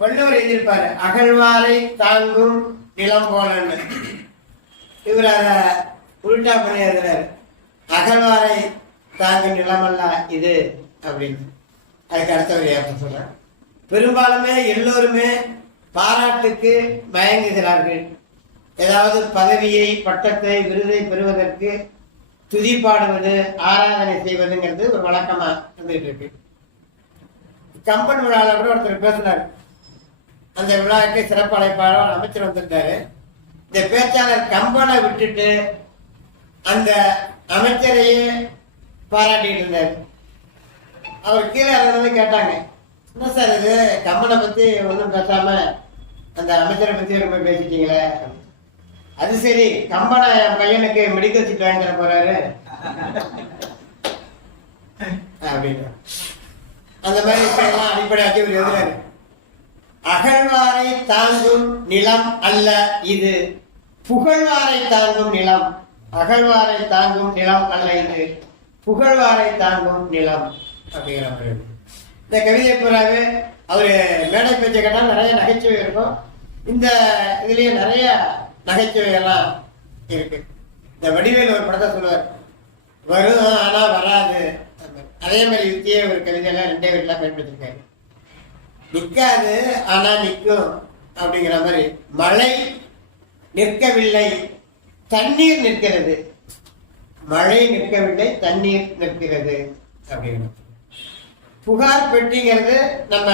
வள்ளுவர் எழுதியிருப்பாரு, அகழ்வாரை தாங்கும் நிலம் போலன்னு. இவர் அத உள்டா பண்ணி எழுதுறாரு, அகழ்வாரை தாங்கும் நிலமல்ல இது அப்படின்னு. அதுக்கு அடுத்தவர் ஏற்ப சொல்றார். பெரும்பாலுமே எல்லோருமே பாராட்டுக்கு மயங்குகிறார்கள். ஏதாவது பதவியை, பட்டத்தை, விருதை பெறுவதற்கு துதி பாடுவது, ஆராதனை செய்வதுங்கிறது ஒரு வழக்கமா இருந்துட்டு இருக்கு. கம்பன் விழாவில் கூட ஒருத்தர் பேசினார். அந்த விழாவுக்கு சிறப்பு அழைப்பாளர் அமைச்சர் வந்திருந்தாரு. இந்த பேச்சாளர் கம்பனை விட்டுட்டு அந்த அமைச்சரையே பாராட்டிட்டு இருந்தார். அவர் கீழே இறந்து கேட்டாங்க, என்ன சார் இது கம்பனை பத்தி ஒன்றும் பேசாம அந்த அமைச்சரை பத்தி ரொம்ப பேசிட்டீங்களே. அது சரி, கம்பனை என் பையனுக்கு மெடிக்கல் சீட் வாங்கி தர போறாரு அப்படின்னு. அந்த மாதிரி விஷயம்லாம் அடிப்படையாக்கி ஒரு எழுதுறாரு. அகழ்வாரை தாங்கும் நிலம் அல்ல இது, புகழ்வாரை தாங்கும் நிலம். அகழ்வாரை தாங்கும் நிலம் அல்ல இது, புகழ்வாரை தாங்கும் நிலம் அப்படிங்கிற மாதிரி. இந்த கவிதை பூராவே அவரு மேடை பேச்சை கேட்டால் நிறைய நகைச்சுவை இருக்கும். இந்த இதுலயே நிறைய நகைச்சுவைகள்லாம் இருக்கு. இந்த வடிவேல் ஒரு படத்தை சொல்லுவார், வரும் ஆனா வராது. அதே மாதிரி யுத்தியே ஒரு கவிதையெல்லாம் ரெண்டே வீட்டுலாம் பயன்படுத்திருக்காரு. நிற்காது ஆனா நிற்கும் அப்படிங்கிற மாதிரி. மழை நிற்கவில்லை, தண்ணீர் நிற்கிறது. மழை நிற்கவில்லை, தண்ணீர் நிற்கிறது அப்படிங்கிற. புகார் பெட்டிங்கிறது நம்ம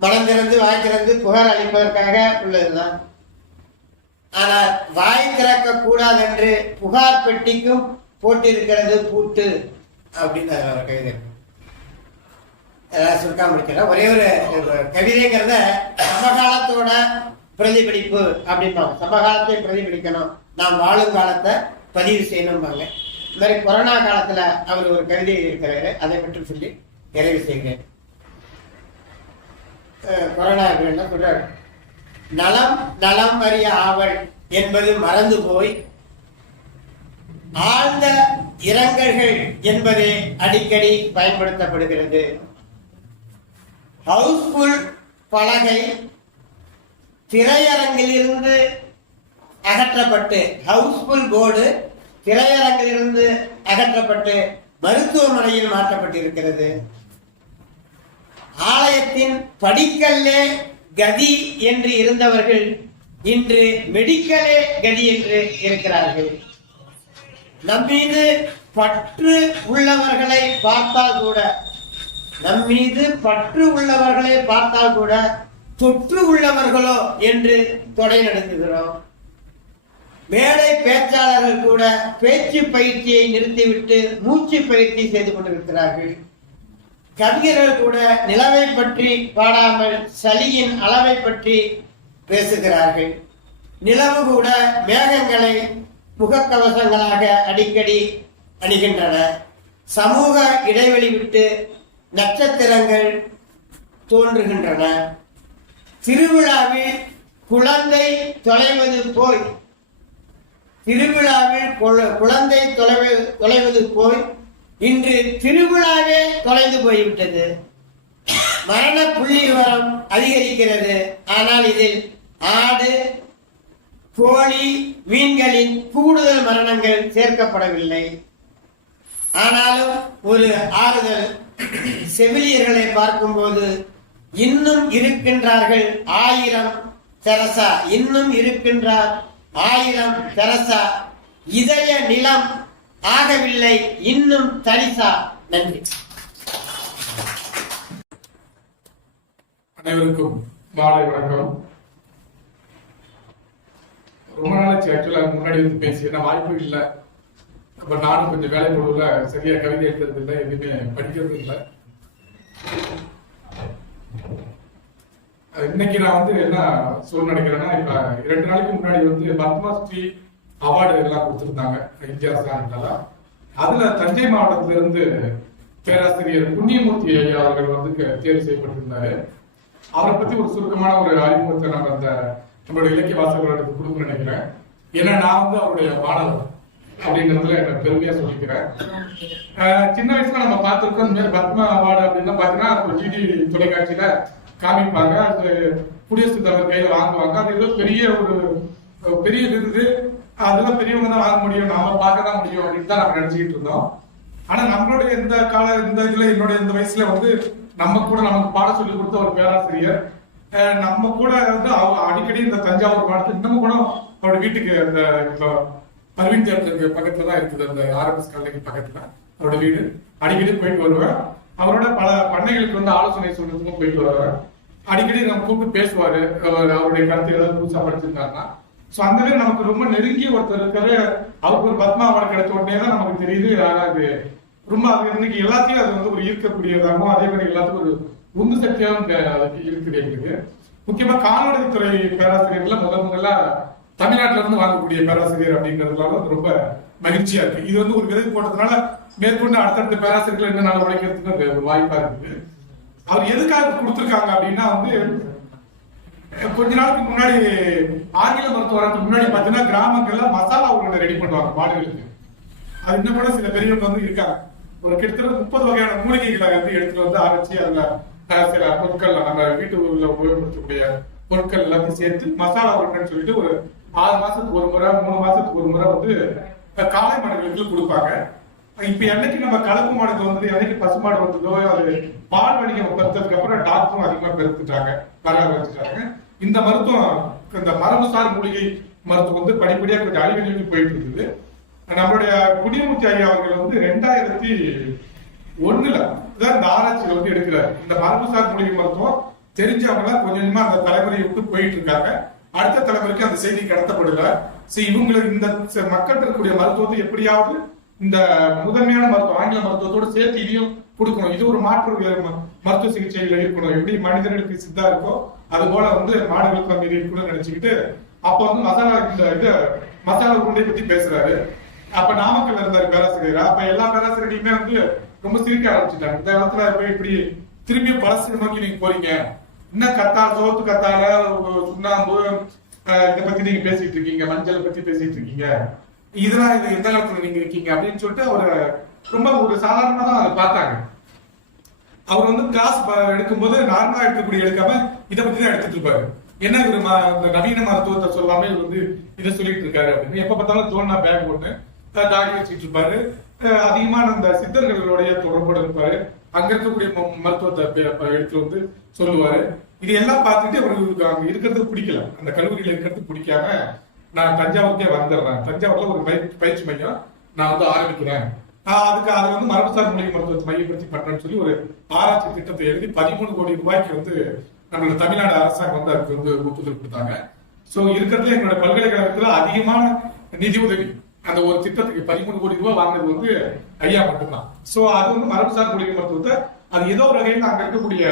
மனம் திறந்து வாய் திறந்து புகார் அளிப்பதற்காக உள்ளதுதான். ஆனால் வாய் திறக்க கூடாது என்று புகார் பெட்டிக்கும் போட்டிருக்கிறது பூட்டு அப்படின்னு ஒரு கவிதை. சுருக்கா முடிக்கிற ஒரே ஒரு கவிதைங்கிறத சமகாலத்தோட பிரதிபலிப்பு அப்படிம்பாங்க. சமகாலத்தை பிரதிபலிக்கணும், நாம் வாழும் காலத்தை பதிவு செய்யணும்பாங்க. இந்த மாதிரி கொரோனா காலத்துல அவர் ஒரு கவிதை இருக்கிறாரு, அதை மட்டும் சொல்லி நிறைவு செய்கிறேன். கொரோனா என்ன சொல்றாரு, நலம் நலம் அறிய ஆவல் என்பது மறந்து போய் ஆழ்ந்த இரங்கல்கள் என்பதே அடிக்கடி பயன்படுத்தப்படுகிறது. ஹவுஸ்ஃபுல் பலகை திரையரங்கிலிருந்து அகற்றப்பட்டு, ஹவுஸ்ஃபுல் போர்டு திரையரங்கிலிருந்து அகற்றப்பட்டு மருத்துவமனையில் மாற்றப்பட்டிருக்கிறது. ஆலயத்தின் படிக்கல்லே கதி என்று இருந்தவர்கள் இன்று மெடிக்கலே கதி என்று இருக்கிறார்கள். நம்மீது பற்று உள்ளவர்களை பார்த்தால் கூட, நம்மீது பற்று உள்ளவர்களை பார்த்தால் கூட தொற்று உள்ளவர்களோ என்று தொடை நடத்துகிறோம். மேடை பேச்சாளர்கள் கூட பேச்சு பயிற்சியை நிறுத்திவிட்டு மூச்சு பயிற்சி செய்து கொண்டிருக்கிறார்கள். கவிஞர்கள் கூட நிலவை பற்றி பாடாமல் சளியின் அளவை பற்றி பேசுகிறார்கள். நிலவு கூட மேகங்களை முகக்கவசங்களாக அடிக்கடி அணிகின்றன. சமூக இடைவெளி விட்டு நட்சத்திரங்கள் தோன்றுகின்றன. திருவிழாவில் குழந்தை தொலைவது போய், திருவிழாவில் குழந்தை தொலைவது போய் இன்று திருவிழாவே தொலைந்து போய்விட்டது. மரண புள்ளி விவரம் அதிகரிக்கிறது. ஆனால் இதில் ஆடு, கோழி, மீன்களின் கூடுதல் மரணங்கள் சேர்க்கப்படவில்லை. ஆனாலும் ஒரு ஆறுதல், செவிலியர்களை பார்க்கும்போது இன்னும் இருக்கின்றார்கள் 1000 தெரசா, இன்னும் இருக்கின்றார் 1000 தெரசா, இதய நிலம் ஆகவில்லை இன்னும் தரிசா. நன்றி. அனைவருக்கும் மாலை வணக்கம். ரொம்ப நாளாச்சு ஆக்சுவலா முன்னாடி வந்து பேசி, என்ன வாய்ப்பு இல்லை. அப்ப நானும் கொஞ்சம் வேலை பொழுதுல சரியா கவிதை எழுதுறது இல்லை, எதுவுமே படிக்கிறது இல்லை. இன்னைக்கு நான் வந்து என்ன சொல்ல நினைக்கிறேன்னா, இப்ப 2 நாளைக்கு முன்னாடி வந்து பத்மஸ்ரீ அவார்டு எல்லாம் கொடுத்திருந்தாங்க இந்தியா அரசாங்கத்தால. அதுல தஞ்சை மாவட்டத்தில இருந்து பேராசிரியர் புண்ணியமூர்த்தி ஐயா அவர்கள் வந்து தேர்வு செய்யப்பட்டிருந்தாரு. அவரை பத்தி ஒரு சுருக்கமான ஒரு அறிமுகத்தை நம்ம அந்த நம்மளுடைய இலக்கிய வாசகர்களுக்கு கொடுக்கணும்னு நினைக்கிறேன். ஏன்னா நான் வந்து அவருடைய மாணவர் அப்படிங்கிறதுல எனக்கு பெருமையா சொல்லிக்கிறேன். சின்ன வயசுல நம்ம பார்த்திருக்கோம் இந்த மாதிரி பத்ம அவார்டு அப்படின்னா பாத்தீங்கன்னா டிடி தொலைக்காட்சியில காமிப்பாங்க. அது குடியரசுத் தலைவர் கையில வாங்குவாங்க. அது ஏதோ பெரிய ஒரு பெரிய விருது, அதெல்லாம் பெரியவங்க தான் வாங்க முடியும், நாம பார்க்க தான் முடியும் அப்படின்னு தான் நம்ம நினைச்சுக்கிட்டு இருந்தோம். ஆனா நம்மளுடைய இந்த இதுல என்னுடைய இந்த வயசுல வந்து நம்ம கூட நமக்கு பாடம் சொல்லி கொடுத்த ஒரு பேராசிரியர் நம்ம கூட வந்து அடிக்கடி இந்த தஞ்சாவூர் மாவட்டத்தில் இன்னமும் கூட அவருடைய வீட்டுக்கு அந்த அரவிந்த் தேட்டருக்கு பக்கத்துல தான் இருக்குது, அந்த ஆர்எம்எஸ் காலனிக்கு பக்கத்துல அவரோட வீடு. அடிக்கடி போயிட்டு வருவேன். அவரோட பல பண்ணைகளுக்கு வந்து ஆலோசனை சொல்றதுக்கும் போயிட்டு வருவார். அடிக்கடி நம்ம கூப்பிட்டு பேசுவாரு, அவருடைய கருத்து ஏதாவது புதுசா படிச்சிருந்தாருன்னா. சோ அந்த மாதிரி நமக்கு ரொம்ப நெருங்கிய ஒருத்தர் இருக்காரு. அவருக்கு ஒரு பத்மா அவார்டு கிடைச்ச உடனே தான் நமக்கு தெரியுது அது ரொம்ப அது இன்னைக்கு எல்லாத்தையும் அது வந்து ஒரு ஈர்க்கக்கூடியதாகவும் அதே மாதிரி எல்லாத்துக்கும் ஒரு உந்து சக்தியாகவும் இருக்குது எங்களுக்கு. முக்கியமா கால்நடைத்துறை பேராசிரியர்ல முதல்ல தமிழ்நாட்டில இருந்து வாங்கக்கூடிய பேராசிரியர் அப்படிங்கிறதுனால ரொம்ப மகிழ்ச்சியா இருக்கு. இது வந்து ஒரு விதை போட்டதுனால மேற்கொண்டு அடுத்தடுத்த பேராசிரியர்கள் என்ன நாள் உழைக்கிறதுக்கு ஒரு வாய்ப்பா இருக்குது. அவர் எதுக்காக கொடுத்திருக்காங்க அப்படின்னா வந்து கொஞ்ச நாளுக்கு முன்னாடி ஆங்கில மருத்துவ வரதுக்கு முன்னாடி பாத்தீங்கன்னா கிராமங்கள்ல மசாலா உருண்டை ரெடி பண்ணுவாங்க மாடுகளுக்கு. அது இன்னும் கூட சில பெரியவங்க வந்து இருக்காங்க. ஒரு கிட்டத்தட்ட 30 வகையான மூலிகைகளை வந்து எடுத்துட்டு வந்து அரைச்சி அதுல சில பொருட்கள் நம்ம வீட்டு உபயோகப்படுத்தக்கூடிய பொருட்கள் எல்லாத்தையும் சேர்த்து மசாலா உருண்டைன்னு சொல்லிட்டு ஒரு 6 மாசத்துக்கு ஒரு முறை 3 மாசத்துக்கு ஒரு முறை வந்து காளை மாடுகளுக்கு கொடுப்பாங்க. இப்ப என்னைக்கு நம்ம கலப்பு மாடுக்கு வந்து என்னைக்கு பசுமாடு வந்ததோ அது பால் வணிகம் பெருத்ததுக்கு அப்புறம் டாக்டரும் அதிகமா பெருத்துட்டாங்க, பராமரிச்சுட்டாங்க. இந்த மருத்துவம் இந்த மரபுசார் மூலிகை மருத்துவம் வந்து படிப்படியா கொஞ்சம் அழிவு போயிட்டு இருக்குது. நம்மளுடைய குடிமூர்த்தி ஐயா அவர்கள் வந்து 2001 தான் இந்த ஆராய்ச்சியில வந்து எடுக்கிறாரு. இந்த மரபுசார் மூலிகை மருத்துவம் தெரிஞ்சவங்க கொஞ்சம் கொஞ்சமா அந்த தலைமுறையை விட்டு போயிட்டு இருக்காங்க. அடுத்த தலைமுறைக்கு அந்த செய்தி கடத்தப்படல. இவங்களுக்கு இந்த மக்கள் இருக்கக்கூடிய மருத்துவத்தை எப்படியாவது இந்த முதன்மையான மருத்துவம் ஆங்கில மருத்துவத்தோடு சேர்த்து இதையும் கொடுக்கணும். இது ஒரு மாற்று மருத்துவ சிகிச்சைகள் இருக்கணும். எப்படி மனிதர்களுக்கு சித்தா இருக்கோ அது போல வந்து மாடுகளுக்கு அந்த இது இருக்கணும்னு நினைச்சுக்கிட்டு அப்ப வந்து மசாலா உருண்டை பத்தி பேசுறாரு. அப்ப நாமக்கல் இருந்தாரு பேராசிரியர். அப்ப எல்லா பேராசிரியர்களுமே வந்து ரொம்ப சிரிக்க ஆரம்பிச்சுட்டாங்க. இந்த காலத்துல போய் இப்படி திரும்பி பழசு நோக்கி நீங்க போறீங்க, இன்னும் சோத்து கத்தால சுண்ணாம்பு இதை பத்தி நீங்க பேசிட்டு இருக்கீங்க, மஞ்சளை பத்தி பேசிட்டு இருக்கீங்க, இதெல்லாம் இது எந்த காலத்துல நீங்க இருக்கீங்க அப்படின்னு சொல்லிட்டு அவரு ரொம்ப ஒரு சாதாரணமா தான் அதை பார்த்தாங்க. அவர் வந்து கிளாஸ் எடுக்கும்போது நார்மலா எடுக்கக்கூடிய எடுக்காம இதை பத்தி தான் எடுத்துட்டு இருப்பாரு. என்ன இவரு நவீன மருத்துவத்தை சொல்லாம இவர் வந்து இதை சொல்லிட்டு இருக்காரு அப்படின்னு. எப்ப பார்த்தாலும் தோணுனா பேக் போட்டு தாடி வச்சுட்டு இருப்பாரு. அதிகமான அந்த சித்தர்களுடைய தொடர்போடு இருப்பாரு. அங்க இருக்கக்கூடிய மருத்துவத்தை எடுத்து வந்து சொல்லுவாரு. இது எல்லாம் பார்த்துட்டு அவருக்கு அங்க இருக்கிறது பிடிக்கல, அந்த கல்லூரியில இருக்கிறது பிடிக்காம நான் தஞ்சாவூருக்கே வந்துடுறேன், தஞ்சாவூர்ல ஒரு பயிற்சி மையம் நான் வந்து ஆரம்பிக்கிறேன், அதுக்கு அது வந்து மரபுசார் மூலிகை மருத்துவத்தை மையப்படுத்தி பண்றேன்னு சொல்லி ஒரு ஆராய்ச்சி திட்டத்தை எழுதி 13 கோடி ரூபாய்க்கு வந்து நம்மளோட தமிழ்நாடு அரசாங்கம் வந்து அதுக்கு வந்து ஒப்புதல் கொடுத்தாங்க. சோ இருக்கிறதுல என்னோட பல்கலைக்கழகத்துல அதிகமான நிதி உதவி அந்த ஒரு திட்டத்துக்கு 13 கோடி ரூபாய் வாங்கினது வந்து ஐயா மட்டும்தான். சோ அது வந்து மரபுசார் மூலிகை மருத்துவத்தை அது ஏதோ ஒரு வகையில் அங்க இருக்கக்கூடிய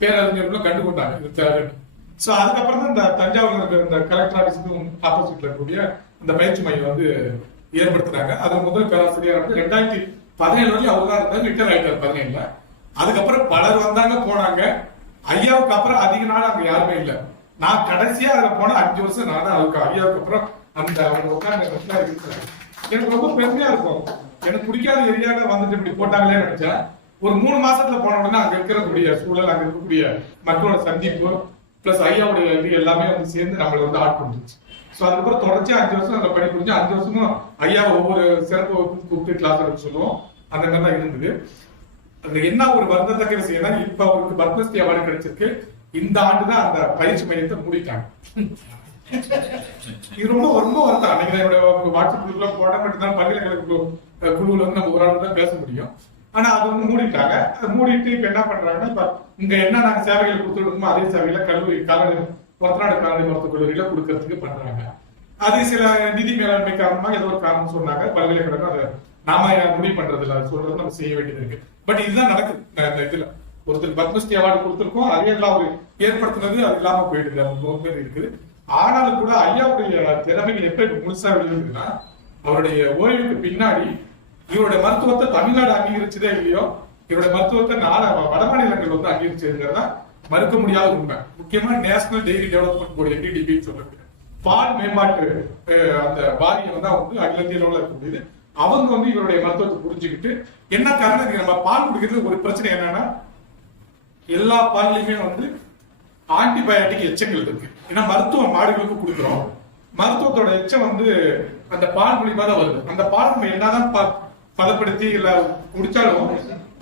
பேரறிஞர்களும் கண்டுகொண்டாங்க இது தேவை. சோ அதுக்கப்புறம் தான் இந்த தஞ்சாவூர்ல இருக்கிற இந்த கலெக்டர் ஆபீஸுக்கும் ஆப்போசிட்ல இருக்கக்கூடிய இந்த பயிற்சி மையம் வந்து ஏற்படுத்தினாங்க. அது முதல் பேராசிரியர் வந்து 2017 வரையும் அவர் தான் இருந்தார், ரிட்டையர் ஆயிட்டார் 17ல. அதுக்கப்புறம் பலர் வந்தாங்க போனாங்க. ஐயாவுக்கு அப்புறம் அதிக நாள் அங்க யாருமே இல்லை. நான் கடைசியா அதுல போன 5 வருஷம் நான் தான் அதுக்கு ஐயாவுக்கு அப்புறம் அந்த அவங்க உட்கார்ந்து இருக்கிறேன். எனக்கு ரொம்ப பெருமையா இருக்கும். எனக்கு பிடிக்காத ஏரியாவில் வந்துட்டு இப்படி போட்டாங்களே நினைச்சேன். ஒரு 3 மாசத்துல போன உடனே அங்க இருக்கக்கூடிய சூழல், அங்க இருக்கக்கூடிய மக்களோட சந்திப்பு பிளஸ் ஐயாவுடைய இது எல்லாமே வந்து சேர்ந்து நம்மளை வந்து ஆட்கொண்டுச்சு. ஸோ அதுக்கப்புறம் தொடர்ச்சி 5 வருஷம் அங்க படி புரிஞ்சு 5 வருஷமும் ஐயா ஒவ்வொரு சிறப்பு வகுப்பு கூப்பிட்டு கிளாஸ் எடுக்க சொல்லுவோம். அந்த மாதிரி தான் இருந்தது. அது என்ன ஒரு வருத்தத்தக்க விஷயம், இப்ப அவருக்கு பத்மஸ்ரீ அவார்டு கிடைச்சிருக்கு. இந்த ஆண்டு தான் அந்த பயிற்சி மையத்தை மூடிட்டாங்க. இது ரொம்ப ரொம்ப வருத்தம். அன்னைக்கு என்னோட வாட்ஸ்அப் குரூப்ல போட மட்டும்தான் பல்கலைக்கழக குழுவில் வந்து நம்ம ஒரு ஆள் தான் பேச முடியும். ஆனா அது வந்து மூடிட்டாங்க. மூடிட்டு இப்ப என்ன பண்றாங்கன்னா, இப்ப இங்க என்ன நாங்க சேவைகள் கொடுத்துருக்கோமோ அதே சேவைகளை கல்லூரி ஒருத்தநாடு கால்நடை மருத்துவக் கல்லூரியில கொடுக்கறதுக்கு பண்றாங்க. அது சில நிதி மேலாண்மை காரணமா ஏதோ ஒரு காரணம் சொன்னாங்க. பல்கலைக்கழகம் அதை நாம முடிவு பண்றது இல்லை, சொல்றது நம்ம செய்ய வேண்டியது இருக்கு. பட் இதுதான் நடக்குது. இந்த இதுல ஒருத்தர் பத்மஸ்ரீ அவார்டு கொடுத்திருக்கோம், அதே எல்லாம் அவர் ஏற்படுத்தினது அது இல்லாம போயிடுது. அவங்க பேர் இருக்குது. ஆனாலும் கூட ஐயாவுடைய திறமைகள் எப்படி முழுசா வெளியிருக்குன்னா, அவருடைய ஓய்வுக்கு பின்னாடி இவருடைய மருத்துவத்தை தமிழ்நாடு அங்கீகரிச்சதே இல்லையோ, இவருடைய மருத்துவத்தை வட மாநிலங்கள் வந்து அங்கீகரிச்சதுங்கிறதா மறுக்க முடியாத உண்மை. முக்கியமா national dairy development board NDDB சொல்லக்கூடிய பால் மேம்பாட்டு அந்த வாரியம் தான் வந்து அகில இந்திய அளவில் இருக்கக்கூடியது. அவங்க வந்து இவருடைய மருத்துவத்தை புரிஞ்சுக்கிட்டு என்ன காரணம், நம்ம பால் குடிக்கிறது ஒரு பிரச்சனை என்னன்னா, எல்லா பால்லையுமே வந்து ஆன்டிபயோட்டிக் எச்சங்கள் இருக்கு. ஏன்னா மருத்துவம் மாடுகளுக்கு கொடுக்குறோம். மருத்துவத்தோட எச்சம் வந்து அந்த பால் மூலியமா தான் வருது. அந்த பால் நம்ம என்னதான் பதப்படுத்தி இல்ல குடிச்சாலும்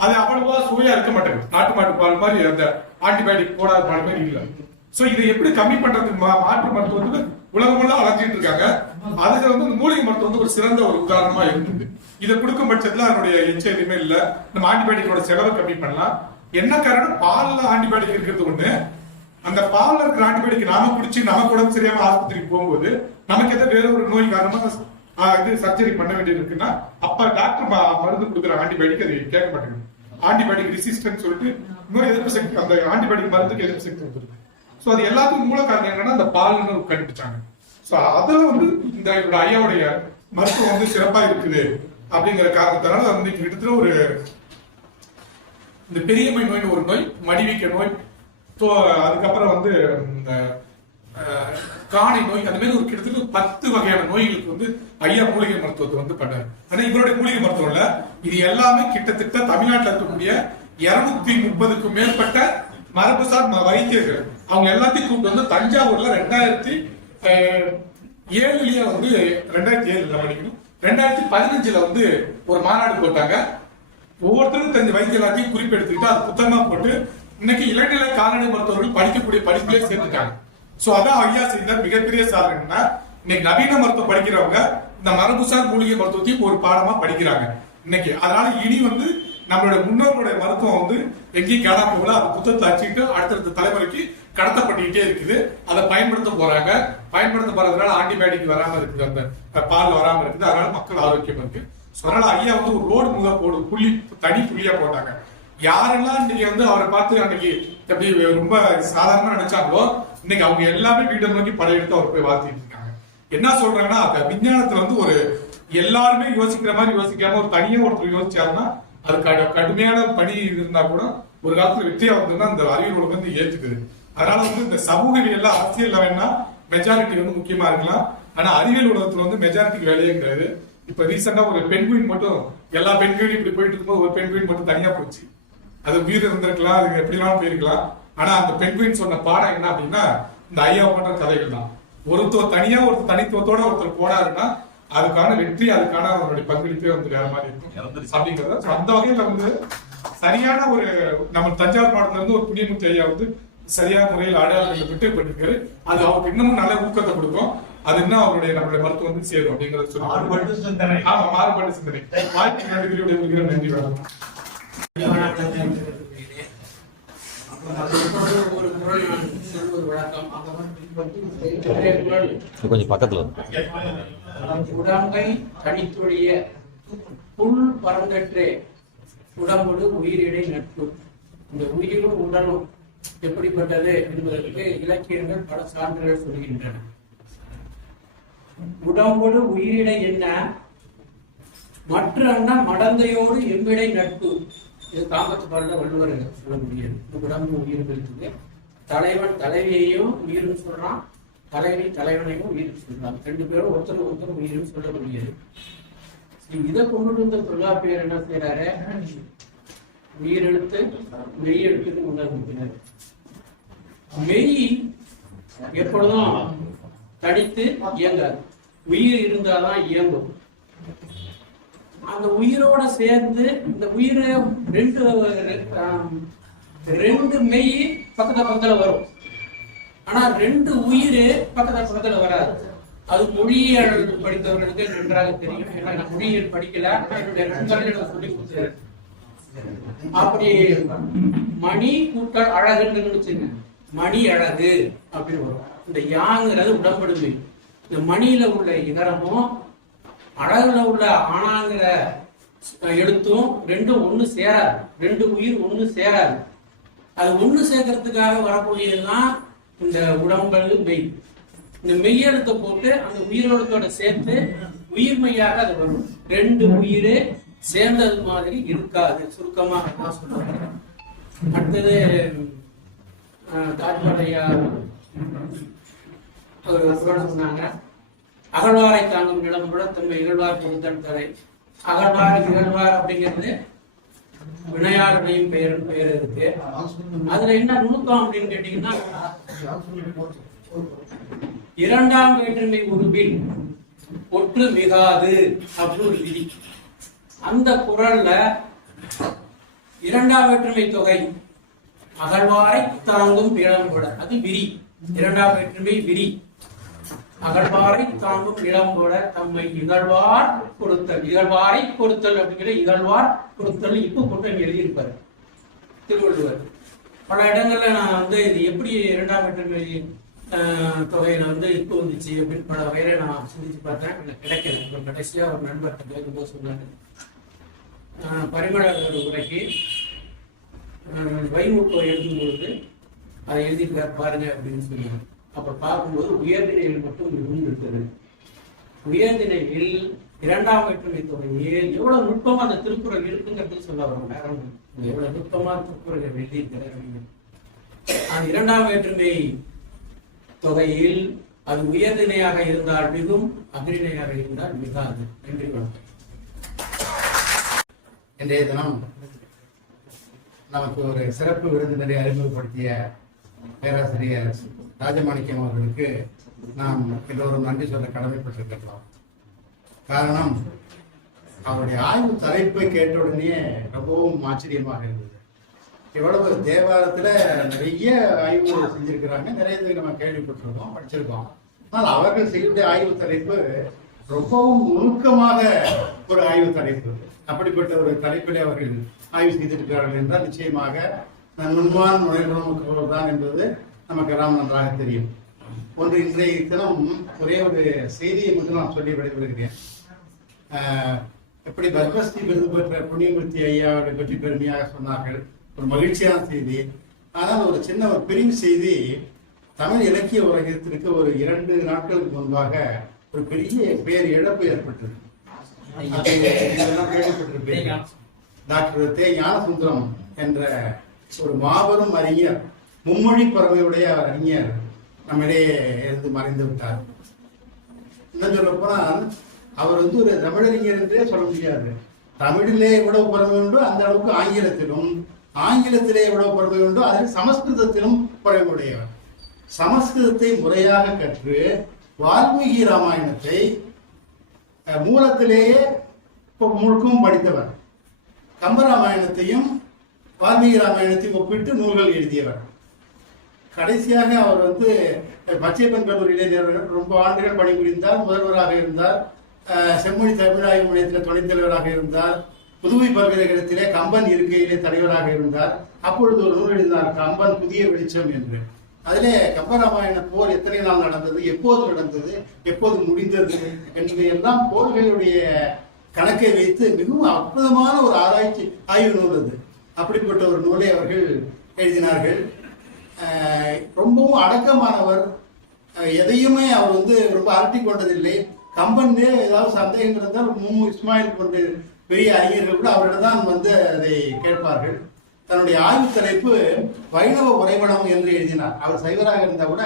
அது அவ்வளவா சுவையா இருக்க மாட்டேங்குது. நாட்டு மாட்டு பால் மாதிரி அந்த ஆன்டிபயோட்டிக் போடாத பால் மாதிரி இல்லை. சோ இதை எப்படி கம்மி பண்றதுக்கு மாற்று மருத்துவத்துக்கு உலகமெல்லாம் அலைஞ்சிட்டு இருக்காங்க. அதுக்கு வந்து மூலிகை மருத்துவம் வந்து ஒரு சிறந்த ஒரு உதாரணமா இருந்தது. இதை கொடுக்கும் பட்சத்துல அதனுடைய எச்சம் எதுவுமே இல்ல. நம்ம ஆன்டிபயோட்டிக்கோட செலவை கம்மி பண்ணலாம். என்ன காரணம், பால்ல ஆன்டிபயோட்டிக் இருக்கிறது ஒண்ணு. அந்த பால்ல இருக்கிற ஆன்டிபயோட்டிக் நாம குடிச்சு நமக்கு உடம்பு சரியாம ஆஸ்பத்திரிக்கு போகும்போது நமக்கு எதாவது வேற ஒரு நோய் காரணமா இது சர்ஜரி பண்ண வேண்டியது இருக்குன்னா அப்ப டாக்டர் மருந்து கொடுக்குற ஆன்டிபயோட்டிக் அது கேட்க மாட்டேங்குது. ஆன்டிபயோட்டிக் ரெசிஸ்டன்ஸ் சொல்லிட்டு நோய் எதிர்ப்பு சக்தி, அந்த ஆன்டிபயோட்டிக் மருந்துக்கு எதிர்ப்பு சக்தி வந்துருக்கு. ஸோ அது எல்லாத்துக்கும் மூல காரணம் என்னன்னா அந்த பால்னு கண்டுபிடிச்சாங்க. ஸோ அதுல வந்து இந்த ஐயாவுடைய மருத்துவம் வந்து சிறப்பா இருக்குது அப்படிங்கிற காரணத்தினால வந்து கிட்டத்தட்ட ஒரு இந்த பெரியம்மை நோய்னு ஒரு நோய், மடிவீக்க நோய், அதுக்கப்புறம் வந்து இந்த காணி நோய், அந்த மாதிரி ஒரு கிட்டத்தட்ட 10 வகையான நோய்களுக்கு வந்து ஐயா மூலிகை மருத்துவத்தை வந்து பண்ணாரு. ஆனா இவருடைய மூலிகை மருத்துவம் இல்ல, இது எல்லாமே கிட்டத்தட்ட தமிழ்நாட்டில் இருக்கக்கூடிய 230க்கும் மேற்பட்ட மரபுசார் வைத்தியர்கள் அவங்க எல்லாத்தையும் கூப்பிட்டு வந்து தஞ்சாவூர்ல 2007 வந்து 2015 வந்து ஒரு மாநாடு போட்டாங்க. ஒவ்வொருத்தரும் தெரிஞ்ச வைத்திய எல்லாத்தையும் குறிப்பெடுத்துக்கிட்டு அது புத்தகமா போட்டு இன்னைக்கு இளநிலை கால்நடை மருத்துவர்கள் படிக்கக்கூடிய படிப்பிலே சேர்த்துட்டாங்க. சோ அதான் ஐயா செய்த மிகப்பெரிய சாதனைன்னா இன்னைக்கு நவீன மருத்துவம் படிக்கிறவங்க இந்த மரபுசார் மூலிகை மருத்துவத்தையும் ஒரு பாடமா படிக்கிறாங்க இன்னைக்கு. அதனால இனி வந்து நம்மளுடைய முன்னோர்களுடைய மருத்துவம் வந்து எங்கேயும் காணாம போகல, அது புத்தகத்தை அச்சுட்டு அடுத்தடுத்த தலைமுறைக்கு கடத்தப்பட்டுக்கிட்டே இருக்குது. அதை பயன்படுத்த போறாங்க. பயன்படுத்த போறதுனால ஆன்டிபயோட்டிக் வராம இருக்குது, அந்த பால் வராம இருக்குது. அதனால மக்கள் ஆரோக்கியம் இருக்கு. அதனால ஐயா வந்து ஒரு ரோடு முக போடு புள்ளி தனி புள்ளியா போட்டாங்க. யாரெல்லாம் இன்னைக்கு வந்து அவரை பார்த்து அன்னைக்கு எப்படி ரொம்ப சாதாரணமா நினைச்சாங்களோ இன்னைக்கு அவங்க எல்லாமே வீட்டை நோக்கி படையெடுத்து அவர் போய் வாழ்த்திட்டு இருக்காங்க. என்ன சொல்றாங்கன்னா அந்த விஞ்ஞானத்துல வந்து ஒரு எல்லாருமே யோசிக்கிற மாதிரி யோசிக்காம ஒரு தனியா ஒருத்தர் யோசிச்சாருன்னா அது கடுமையான பணி இருந்தா கூட ஒரு காலத்துல வெற்றியா வந்ததுன்னா அந்த அறிவியல் வந்து ஏற்றுக்குது. அதனால வந்து இந்த சமூகவியல்ல அரசியல் வேணா மெஜாரிட்டி வந்து முக்கியமா இருக்கலாம். ஆனா அறிவியல் உலகத்துல வந்து மெஜாரிட்டிக்கு வேலையே கிடையாது. இப்ப ரீசெண்டா ஒரு பெண்குயின் மட்டும் எல்லா பெண்குயினும் இப்படி போயிட்டு இருக்கும்போது ஒரு பெண்குயின் மட்டும் தனியா போச்சு. அது உயிர் இருந்திருக்கலாம், அது எப்படி வேணாலும் போயிருக்கலாம். ஆனா அந்த பெண்குயின் சொன்ன பாடம் என்ன அப்படின்னா இந்த ஐயா பண்ற கதைகள் தான். ஒருத்தர் தனியா ஒருத்தர் தனித்துவத்தோட ஒருத்தர் போனாருன்னா அதுக்கான வெற்றி, அதுக்கான அவருடைய பங்களிப்பே வந்து வேற மாதிரி இருக்கும் அப்படிங்கிறத. அந்த வகையில வந்து சரியான ஒரு நம்ம தஞ்சாவூர் மாவட்டத்துல இருந்து ஒரு புண்ணியமூர்த்தி ஐயா வந்து சரியான முறையில் அடையாளங்களை விட்டு பண்ணிருக்காரு. அது அவருக்கு இன்னமும் நல்ல ஊக்கத்தை கொடுக்கும். அது இன்னும் அவருடைய நம்மளுடைய மருத்துவம் வந்து சேரும் அப்படிங்கறது சொல்லி மாறுபட்டு சிந்தனை. வாழ்க்கை நன்றி வேணும். கொஞ்சம் பக்கத்துல உடம்பை தனித்தொழிய புல் பரந்தற்றே உடம்போடு உயிரிடை நட்பு. இந்த உயிரும் உடலும் எப்படிப்பட்டது என்பதற்கு இலக்கியங்கள் பல சான்றுகள் சொல்கின்றன. உடம்போடு உயிரிடை என்ன, மற்ற அண்ணா மடந்தையோடு எவ்விடை நட்பு. இது காமத்து பாடல வள்ளுவர் சொல்ல முடியாது. உடம்பு உயிர் இருக்குது. தலைவன் தலைவியையும் உயிர்னு சொல்றான், தலைவி தலைவனையும் உயிர் சொல்றான். 2 பேரும் ஒருத்தர் உயிரும் சொல்ல முடியாது. இதை கொண்டுட்டு வந்த தொல்காப்பியர் என்ன செய்யறாரு, உயிர் எழுத்து மெய் எழுத்துக்கு உணர்கிறார். மெய் எப்பொழுதும் தடித்து இயங்காது, உயிர் இருந்தாதான் இயங்கும். அந்த உயிரோட சேர்ந்து இந்த உயிரை ரெண்டு மெய் பக்கத்துல வரும். ஆனா 2 உயிர் பக்கத்துல வராது. அது மொழியியல் படித்தவர்களுக்கு நன்றாக தெரியும். ஏன்னா நான் மொழியியல் படிக்கல, என்னுடைய நண்பர்கள் சொல்லி கொடுத்தாரு. அப்படி மணி கூட்டல் அழகுன்னு நினைச்சுங்க, மணி அழகு அப்படின்னு வரும். இந்த யாங்கிறது உடம்படுமை. இந்த மணியில உள்ள இதரமும் அழகுல உள்ள ஆணாங்கிற எழுத்தும் 2 ஒண்ணு சேராது. 2 உயிர் ஒண்ணு சேராது. அது ஒண்ணு சேர்க்கறதுக்காக வரக்கூடியதுதான் இந்த உடம்பு மெய். இந்த மெய்யெழுத்தை போட்டு அந்த உயிரெழுத்தோட சேர்த்து உயிர் மெய்யாக அது வரும். 2 உயிர் சேர்ந்தது மாதிரி இருக்காது. சுருக்கமாக நான் சொல்றேன். அடுத்தது தாஜ்மலையா ஒரு சொன்னாங்க, அகழ்வாரை தாங்கும் நிலம் கூட தன்மை இகழ்வார் பொருத்தல் தலை. அகழ்வார் இகழ்வார் அப்படிங்கிறது வினையாளனையும் பெயர் இருக்கு. அதுல என்ன நுணுக்கம் அப்படின்னு கேட்டீங்கன்னா, இரண்டாம் வேற்றுமை உருவில் ஒற்று மிகாது அப்படின்னு ஒரு விதி. அந்த குறள்ல இரண்டாம் வேற்றுமை தொகை அகழ்வாரை தாங்கும் இளம்புட, அது விரி. இரண்டாம் வேற்றுமை விரி. அகழ்வாரை தாங்கும் இளம்புட தம்மை இகழ்வார் கொடுத்தல், இகழ்வாரை கொடுத்தல் அப்படிங்கிற இகழ்வார் கொடுத்தல் இப்போ கொண்டு எழுதியிருப்பாரு திருவள்ளுவர். பல இடங்கள்ல நான் வந்து இது எப்படி இரண்டாம் வேற்றுமை தொகையில வந்து இப்போ வந்துச்சு அப்படின்னு பல வகையில நான் சிந்திச்சு பார்த்தேன். எனக்கு கிடைக்கல. கடைசியா ஒரு நண்பர்கிட்ட கேட்கும்போது சொன்னாரு, பரிமளர் உரைக்கு வைமுகோ எழுதும் பொழுது அதை எழுதிட்டு பாருங்க அப்படின்னு சொன்னாங்க. அப்ப பார்க்கும்போது உயர்திணையில் மட்டும் மிகவும் இருக்குது. உயர்திணையில் இரண்டாம் வேற்றுமை தொகையில் எவ்வளவு நுட்பமா அந்த திருக்குறள் இருக்குங்கிறது சொல்ல வரும். நேரம் எவ்வளவு நுட்பமா திருக்குறள் எழுதியிருக்கிறார். அந்த இரண்டாம் வேற்றுமை தொகையில் அது உயர்திணையாக இருந்தால் மிகும், அகிரிணையாக இருந்தால் மிகாது. நன்றி, வணக்கம். இன்றைய தினம் நமக்கு ஒரு சிறப்பு விருந்தினரை அறிமுகப்படுத்திய பேராசிரியர் ராஜமாணிக்கம் அவர்களுக்கு நாம் எல்லோரும் நன்றி சொல்ல கடமைப்பட்டிருக்கிறோம். காரணம், அவருடைய ஆய்வு தலைப்பை கேட்டவுடனே ரொம்பவும் ஆச்சரியமாக இருந்தது. எவ்வளவு தேவாரத்துல நிறைய ஆய்வு செஞ்சிருக்கிறாங்க, நிறைய நம்ம கேள்விப்பட்டிருக்கோம், படிச்சிருக்கோம். ஆனால் அவர்கள் செய்யக்கூடிய ஆய்வு தலைப்பு ரொம்பவும் நுணுக்கமாக ஒரு ஆய்வு தலைப்பு. அப்படிப்பட்ட ஒரு தலைப்பிலே அவர்கள் ஆய்வு செய்திருக்கிறார்கள் என்றால் நிச்சயமாக நுண்மான் நுழைவுடன் தான் என்பது நமக்கு எல்லாம் நன்றாக தெரியும். ஒன்று, இன்றைய தினம் ஒரே ஒரு செய்தியை மட்டும் நான் சொல்லி விடைபெறுகிறேன். எப்படி பத்மஸ்ரீ விருது பெற்ற புண்ணியமூர்த்தி ஐயா அவரை பற்றி பெருமையாக சொன்னார்கள். ஒரு மகிழ்ச்சியான செய்தி. ஆனால் ஒரு சின்ன ஒரு பிரிவு செய்தி. தமிழ் இலக்கிய உலகத்திற்கு ஒரு 2 நாட்களுக்கு முன்பாக ஒரு பெரிய பேர் இழப்பு ஏற்பட்டது. டாக்டர் தே ஞானசுந்தரம் என்ற ஒரு மாபெரும் அறிஞர், மும்மொழி பறவையுடைய அறிஞர் நம்மிடையே இருந்து மறைந்து விட்டார். என்ன சொல்ல போனால், அவர் வந்து ஒரு தமிழறிஞர் என்றே சொல்ல முடியாது. தமிழிலே எவ்வளவு பறவை உண்டோ அந்த அளவுக்கு ஆங்கிலத்திலே எவ்வளவு பறவை உண்டோ அதில் சமஸ்கிருதத்திலும் பறவையுடையவர். சமஸ்கிருதத்தை முறையாக கற்று வால்மீகி ராமாயணத்தை மூலத்திலேயே முழுக்கவும் படித்தவர். கம்பராமாயணத்தையும் வால்மீகி ராமாயணத்தையும் ஒப்பிட்டு நூல்கள் எழுதியவர். கடைசியாக அவர் வந்து பச்சையப்பன் கல்லூரியிலே ரொம்ப ஆண்டுகள் பணிபுரிந்தார். முதல்வராக இருந்தார். செம்மொழி தமிழாய்வு மையத்திலே துணைத் தலைவராக இருந்தார். புதுவை பல்கலைக்கழகத்திலே கம்பன் இருக்கையிலே தலைவராக இருந்தார். அப்பொழுது ஒரு நூல் எழுதினார், கம்பன் புதிய வெளிச்சம் என்று. அதிலே கம்பராமாயண போர் எத்தனை நாள் நடந்தது, எப்போது நடந்தது, எப்போது முடிந்தது என்பதையெல்லாம் போர்களுடைய கணக்கை வைத்து மிகவும் அற்புதமான ஒரு ஆய்வு நூல் அது. அப்படிப்பட்ட ஒரு நூலை அவர்கள் எழுதினார்கள். ரொம்பவும் அடக்கமானவர். எதையுமே அவர் வந்து ரொம்ப அரட்டி கொண்டதில்லை. கம்பன் ஏதாவது சந்தேகம் இருந்தால் இஸ்மாயில் போன்ற பெரிய அறிஞர்கள் கூட அவரிடம் தான் வந்து அதை கேட்பார்கள். தன்னுடைய ஆய்வு தலைப்பு வைணவ உறைபடம் என்று எழுதினார். அவர் சைவராக இருந்தால் கூட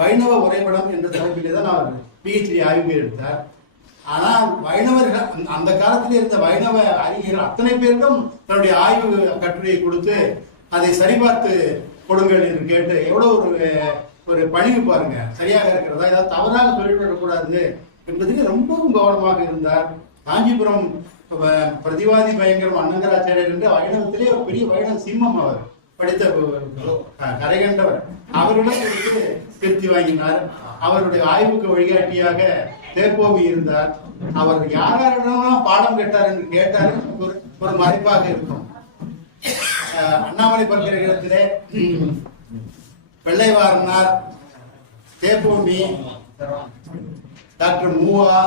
வைணவ உறைபடம் என்ற தலைப்பிலே தான் அவர் PhD ஆய்வு எடுத்தார். ஆனால் வைணவர்கள், அந்த காலத்தில் இருந்த வைணவ அறிஞர்கள் அத்தனை பேரிடம் தன்னுடைய ஆய்வு கட்டுரையை கொடுத்து அதை சரிபார்த்து கொடுங்கள் என்று கேட்டு எவ்வளவு ஒரு பணிவு பாருங்க. சரியாக இருக்கிறதா, ஏதாவது தவறாக சொல்லிவிடக்கூடாது என்பதுக்கு ரொம்பவும் கவனமாக இருந்தார். காஞ்சிபுரம் பிரதிவாதி பயங்கரம் அன்னங்கராச்சாரியர் என்று வைணவத்திலே ஒரு பெரிய வைணவ சிம்மம் அவர் படித்த கரைகண்டவர். அவரிடம் திருத்தி வாங்கினார். அவருடைய ஆய்வுக்கு வழிகாட்டியாக தேர்போவி இருந்தார். அவர் யாரெல்லாம் பாடம் கேட்டார் என்று கேட்டார் ஒரு மறைப்பாக இருக்கும். அண்ணாமலை பல்கலைக்கழகத்திலே வெள்ளைவாரனார், தேர்போமி, டாக்டர் மூவா,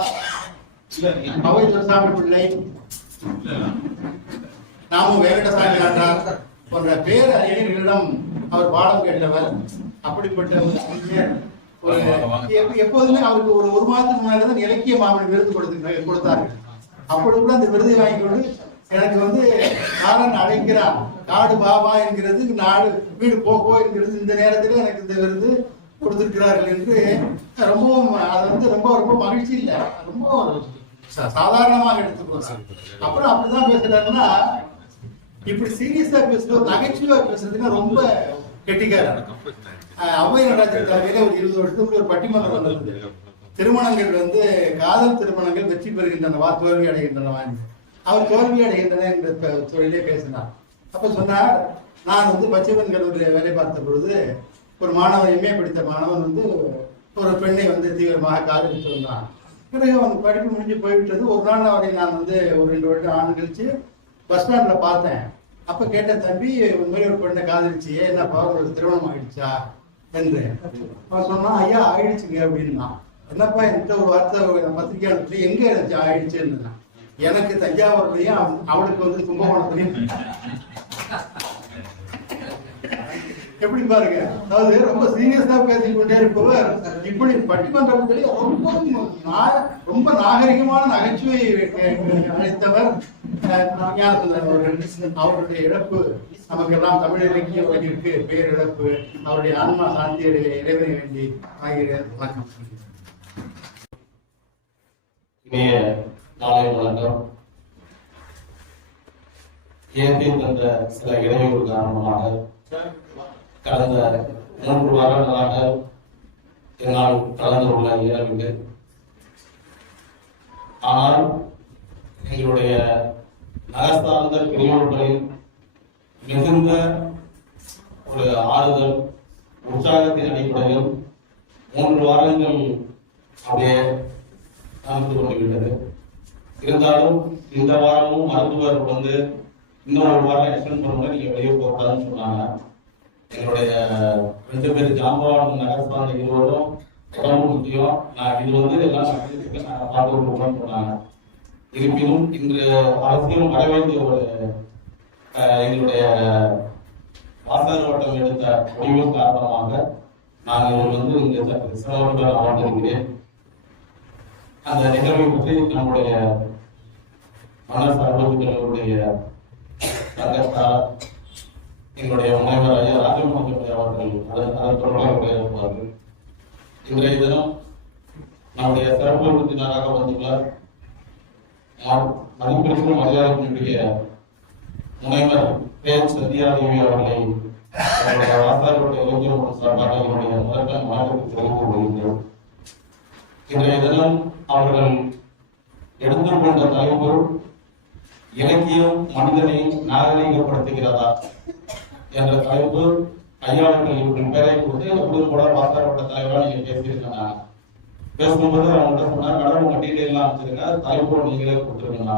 பவை துரசாமி பிள்ளை, நாமும் வேங்கடசாமி ஆண்டார் போன்ற பேர் அறிஞர்களிடம் அவர் பாடம் கேட்டவர். அப்படிப்பட்ட எப்போதுமே அவருக்கு ஒரு மாதத்துக்கு முன்னாடி தான் இலக்கிய மாமன் விருது கொடுத்தார்கள். அப்பொழுது கூட அந்த விருதை வாங்கி கொண்டு எனக்கு வந்து காரன் அழைக்கிறான், காடு பாபா என்கிறது, நாடு வீடு போக்கோ என்கிறது, இந்த நேரத்தில் எனக்கு இந்த விருது கொடுத்திருக்கிறார்கள் என்று ரொம்பவும் அது வந்து ரொம்ப ரொம்ப மகிழ்ச்சி இல்லை, ரொம்ப சாதாரணமாக எடுத்துக்கொள்றாங்க. அப்புறம் அப்படிதான் பேசுறாங்கன்னா, இப்படி சீரியஸா பேசுறது, நகைச்சுவா பேசுறதுன்னா ரொம்ப கெட்டிக்காரன். அவை நடராஜன் தலைமையில ஒரு 20 வருஷத்துக்கு ஒரு பட்டிமன்றம் வந்தது. திருமணங்கள் வந்து காதல் திருமணங்கள் வெற்றி பெறுகின்றனவா தோல்வி அடைகின்றனவா, அவர் தோல்வி அடைகின்றன என்ற தொழிலே பேசினார். அப்ப சொன்னார், நான் வந்து பச்சைப்பன் கல்லூரியில் வேலை பார்த்த பொழுது ஒரு மாணவன், எம்ஏ படித்த மாணவன் வந்து ஒரு பெண்ணை வந்து தீவிரமாக காதலித்து வந்தான். பிறகு அவன் படிப்பு முடிஞ்சு போய்விட்டது. ஒரு நாள் அவரை நான் வந்து ஒரு 2 வருடம் ஆண்டு கழிச்சு பஸ் ஸ்டாண்ட்ல பார்த்தேன். அப்ப கேட்ட, தம்பி உண்மையை ஒரு பெண்ணை காதலிச்சியே, என்னப்பா உங்களுக்கு திருமணம் ஆயிடுச்சா என்று. அவன் சொன்னான், ஐயா ஆயிடுச்சுங்க அப்படின்னா. என்னப்பா என்கிட்ட ஒரு வார்த்தை பத்திரிக்கை அனுப்பி, எங்க ஆயிடுச்சுன்னு. எனக்கு தஞ்சாவூர்லயும் அவளுக்கு வந்து கும்பகோணத்துலயும். எப்படி பாருங்க, அதாவது ரொம்ப சீரியஸா பேசிக்கொண்டே இருப்பவர் இப்படி பட்டிமன்றத்திலே ரொம்ப நாகரிகமான நகைச்சுவை அளித்தவர் அவருடைய இழப்பு நமக்கெல்லாம் தமிழ் இலக்கிய உலகிற்கு பேர் இழப்பு. அவருடைய ஆன்மா சாந்தி அடைய இறைவனை வேண்டி ஆகிறேன். வணக்கம். இனிய நாளை வணக்கம். இயற்கை தந்த சில இடையூறு காரணமாக கடந்த 3 வாரங்களாக என்னால் கலந்து கொள்ள இயலவில்லை. ஆனால் எங்களுடைய நகர்சார்ந்த பிரிவுகளில் மிகுந்த ஒரு ஆறுதல், உற்சாகத்தின் அடிப்படையில் 3 வாரங்கள் அப்படியே நடந்து கொண்டுவிட்டது. இருந்தாலும் இந்த வாரமும் மருத்துவர் வந்து இன்னும் 1 வாரம் எக்ஸ்டெண்ட் பண்ணும்போது நீங்க வெளியே போகக்கூடாதுன்னு சொன்னாங்க. என்னுடைய 2 பேர் ஜாம்பவான் நகர்சார்ந்த இருவரும் உடம்பு முக்கியம், நான் இது வந்து எல்லாம் நான் பார்த்து கொடுக்கணும்னு சொன்னாங்க. இருப்பினும் இன்று அரசியல் வர வேண்டிய ஒரு எங்களுடைய வாசகர் வட்டம் எடுத்த முடிவு காரணமாக நான் வந்து இங்கே சிரமங்கள் அமர்ந்திருக்கிறேன். அந்த நிகழ்வை பற்றி நம்முடைய மன்னர் சார்புடைய சங்கத்தார் எங்களுடைய முனைவர் ஐயா ராஜமோகன் அவர்கள் அதன் தொடர்பாக உரையாற்றுவார்கள். இன்றைய தினம் நம்முடைய சிறப்பு விருந்தினராக வந்துள்ளார் மதிப்பிற்கும் மரியாதைக்குரிய முனைவர் பேர் சத்யாதேவி அவர்களை வாசகர்களுடைய இலக்கியம் சார்பாக என்னுடைய முதற்கண் மாநிலத்தில் தெரிவித்துக் கொள்கின்றோம். இன்றைய தினம் அவர்கள் எடுத்துக்கொண்ட தலைப்பு இலக்கியம் மனிதனை நாகரீகப்படுத்துகிறதா என்ற தலைப்பு. ஐயா அவர்கள் இவர்கள் பேரை கொடுத்து கூட வாசகரோட தலைவராக நீங்க பேசியிருக்காங்க. பேசும்போது அவங்கள்ட்ட சொன்னா, மேடம் உங்க டீட்டெயில் எல்லாம் வச்சிருங்க, தலைப்பு நீங்களே கொடுத்துருங்க.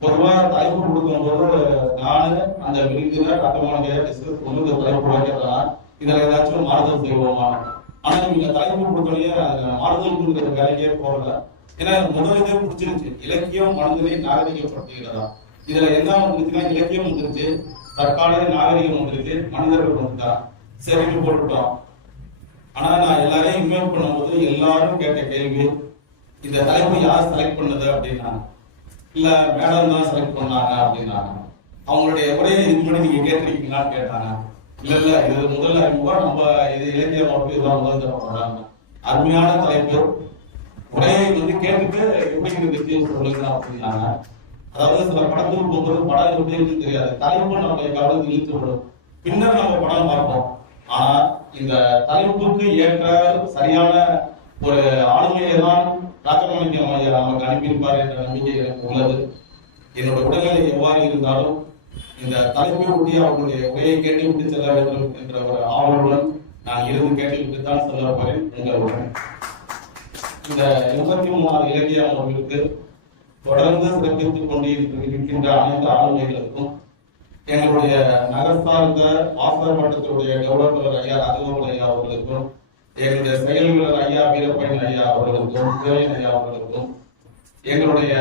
பொதுவா தலைப்பு கொடுக்கும்போது நானு அந்த விருதுல கட்டமான டிஸ்கஸ் கொண்டு தலைப்பு வைக்கிறதா, இதுல ஏதாச்சும் மாறுதல் செய்வோமா. ஆனா நீங்க தலைப்பு கொடுக்கலையே மாறுதல் கொடுக்கிற வேலைக்கே போகல. ஏன்னா முதலிலே பிடிச்சிருச்சு, இலக்கியம் மனிதனை நாகரிகப்படுத்துகிறதா. இதுல என்ன வந்துருச்சுன்னா, இலக்கியம் வந்துருச்சு, தற்கால நாகரிகம் வந்துருச்சு, மனிதர்கள் வந்துட்டா சரின்னு போட்டுட்டோம். ஆனா நான் எல்லாரையும் இன்வைட் பண்ணும்போது எல்லாரும் கேட்ட கேள்வி, இந்த தலைப்பு யார் செலக்ட் பண்ணது அப்படின்னா, இல்ல மேடம் தான் செலக்ட் பண்ணாங்க அப்படின்னாங்க. அவங்களுடைய உரையை இது பண்ணி நீங்க கேட்டிருக்கீங்களான்னு கேட்டாங்க. இல்ல இது முதல்ல அறிமுகம், நம்ம இது இலக்கிய வகுப்பு இதெல்லாம் முதல் தரப்படுறாங்க. அருமையான தலைப்பு, உரையை வந்து கேட்டுட்டு எப்படி இருந்துச்சு சொல்லுங்க அப்படின்னாங்க. அதாவது சில படத்துக்கு போகும்போது படம் எப்படி இருக்குன்னு தெரியாது, தலைப்பு நம்ம கவனத்தில் இழுத்து விடும், பின்னர் நம்ம படம் பார்ப்போம். ஆனா இந்த தலைப்புக்கு ஏற்ற சரியான ஒரு ஆளுமையை தான் ராஜமாணிக்கம் ஐயா நமக்கு அனுப்பியிருப்பார் என்ற நம்பிக்கை எனக்கு உள்ளது. என்னோட உடல்நிலை எவ்வாறு இருந்தாலும் இந்த தலைப்பை ஒட்டி அவர்களுடைய உரையை கேட்டுவிட்டு செல்ல வேண்டும் என்ற ஒரு ஆவலுடன் நான் இருந்து கேட்டுவிட்டு தான் செல்ல போறேன் உங்களுடன். இந்த 83 இலக்கிய அமர்வுகளுக்கு தொடர்ந்து சிறப்பித்துக் கொண்டிருக்கின்ற அனைத்து ஆளுமைகளுக்கும், எங்களுடைய நகர் சார்ந்த வாசகர் மன்றத்தினுடைய கௌரவத்தலைவர் ஐயா ராஜகோபால் ஐயா அவர்களுக்கும், எங்களுடைய செயல்வீரர் ஐயா வீரப்பன் ஐயா அவர்களுக்கும், தேவையன் ஐயா அவர்களுக்கும், எங்களுடைய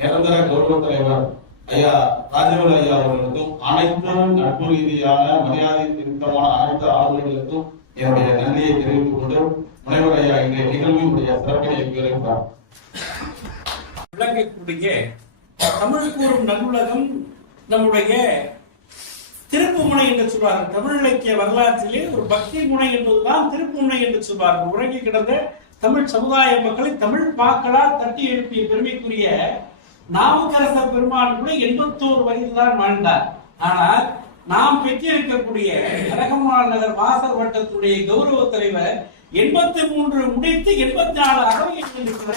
நிரந்தர கௌரவ தலைவர் ஐயா ராஜகோபால் ஐயா அவர்களுக்கும், அனைத்து நட்பு ரீதியான மரியாதை திருத்தமான அனைத்து ஆளுமைகளுக்கும் என்னுடைய நன்றியை தெரிவித்துக் கொண்டு முனைவர் ஐயா இன்றைய நிகழ்வினுடைய சிறப்பினை விவரிப்பார். விளங்கக்கூடிய தமிழ் கூறும் நல்லுலகம் நம்முடைய திருப்பு முனை என்று சொல்வார்கள். தமிழ் இலக்கிய வரலாற்றிலே ஒரு பக்தி முனை என்பதுதான் திருப்பு முனை என்று சொல்வார்கள். உறங்கி கிடந்த தமிழ் சமுதாய மக்களை தமிழ் பாக்களால் தட்டி எழுப்பிய பெருமைக்குரிய நாவுக்கரசர் பெருமான் கூட 81 வயதுதான் வாழ்ந்தார். ஆனால் நாம் பெற்றிருக்கக்கூடிய கனகம்மாள் நகர் வாசல் வட்டத்துடைய கௌரவ தலைவர் 83 முடித்து 84 அறவையை 84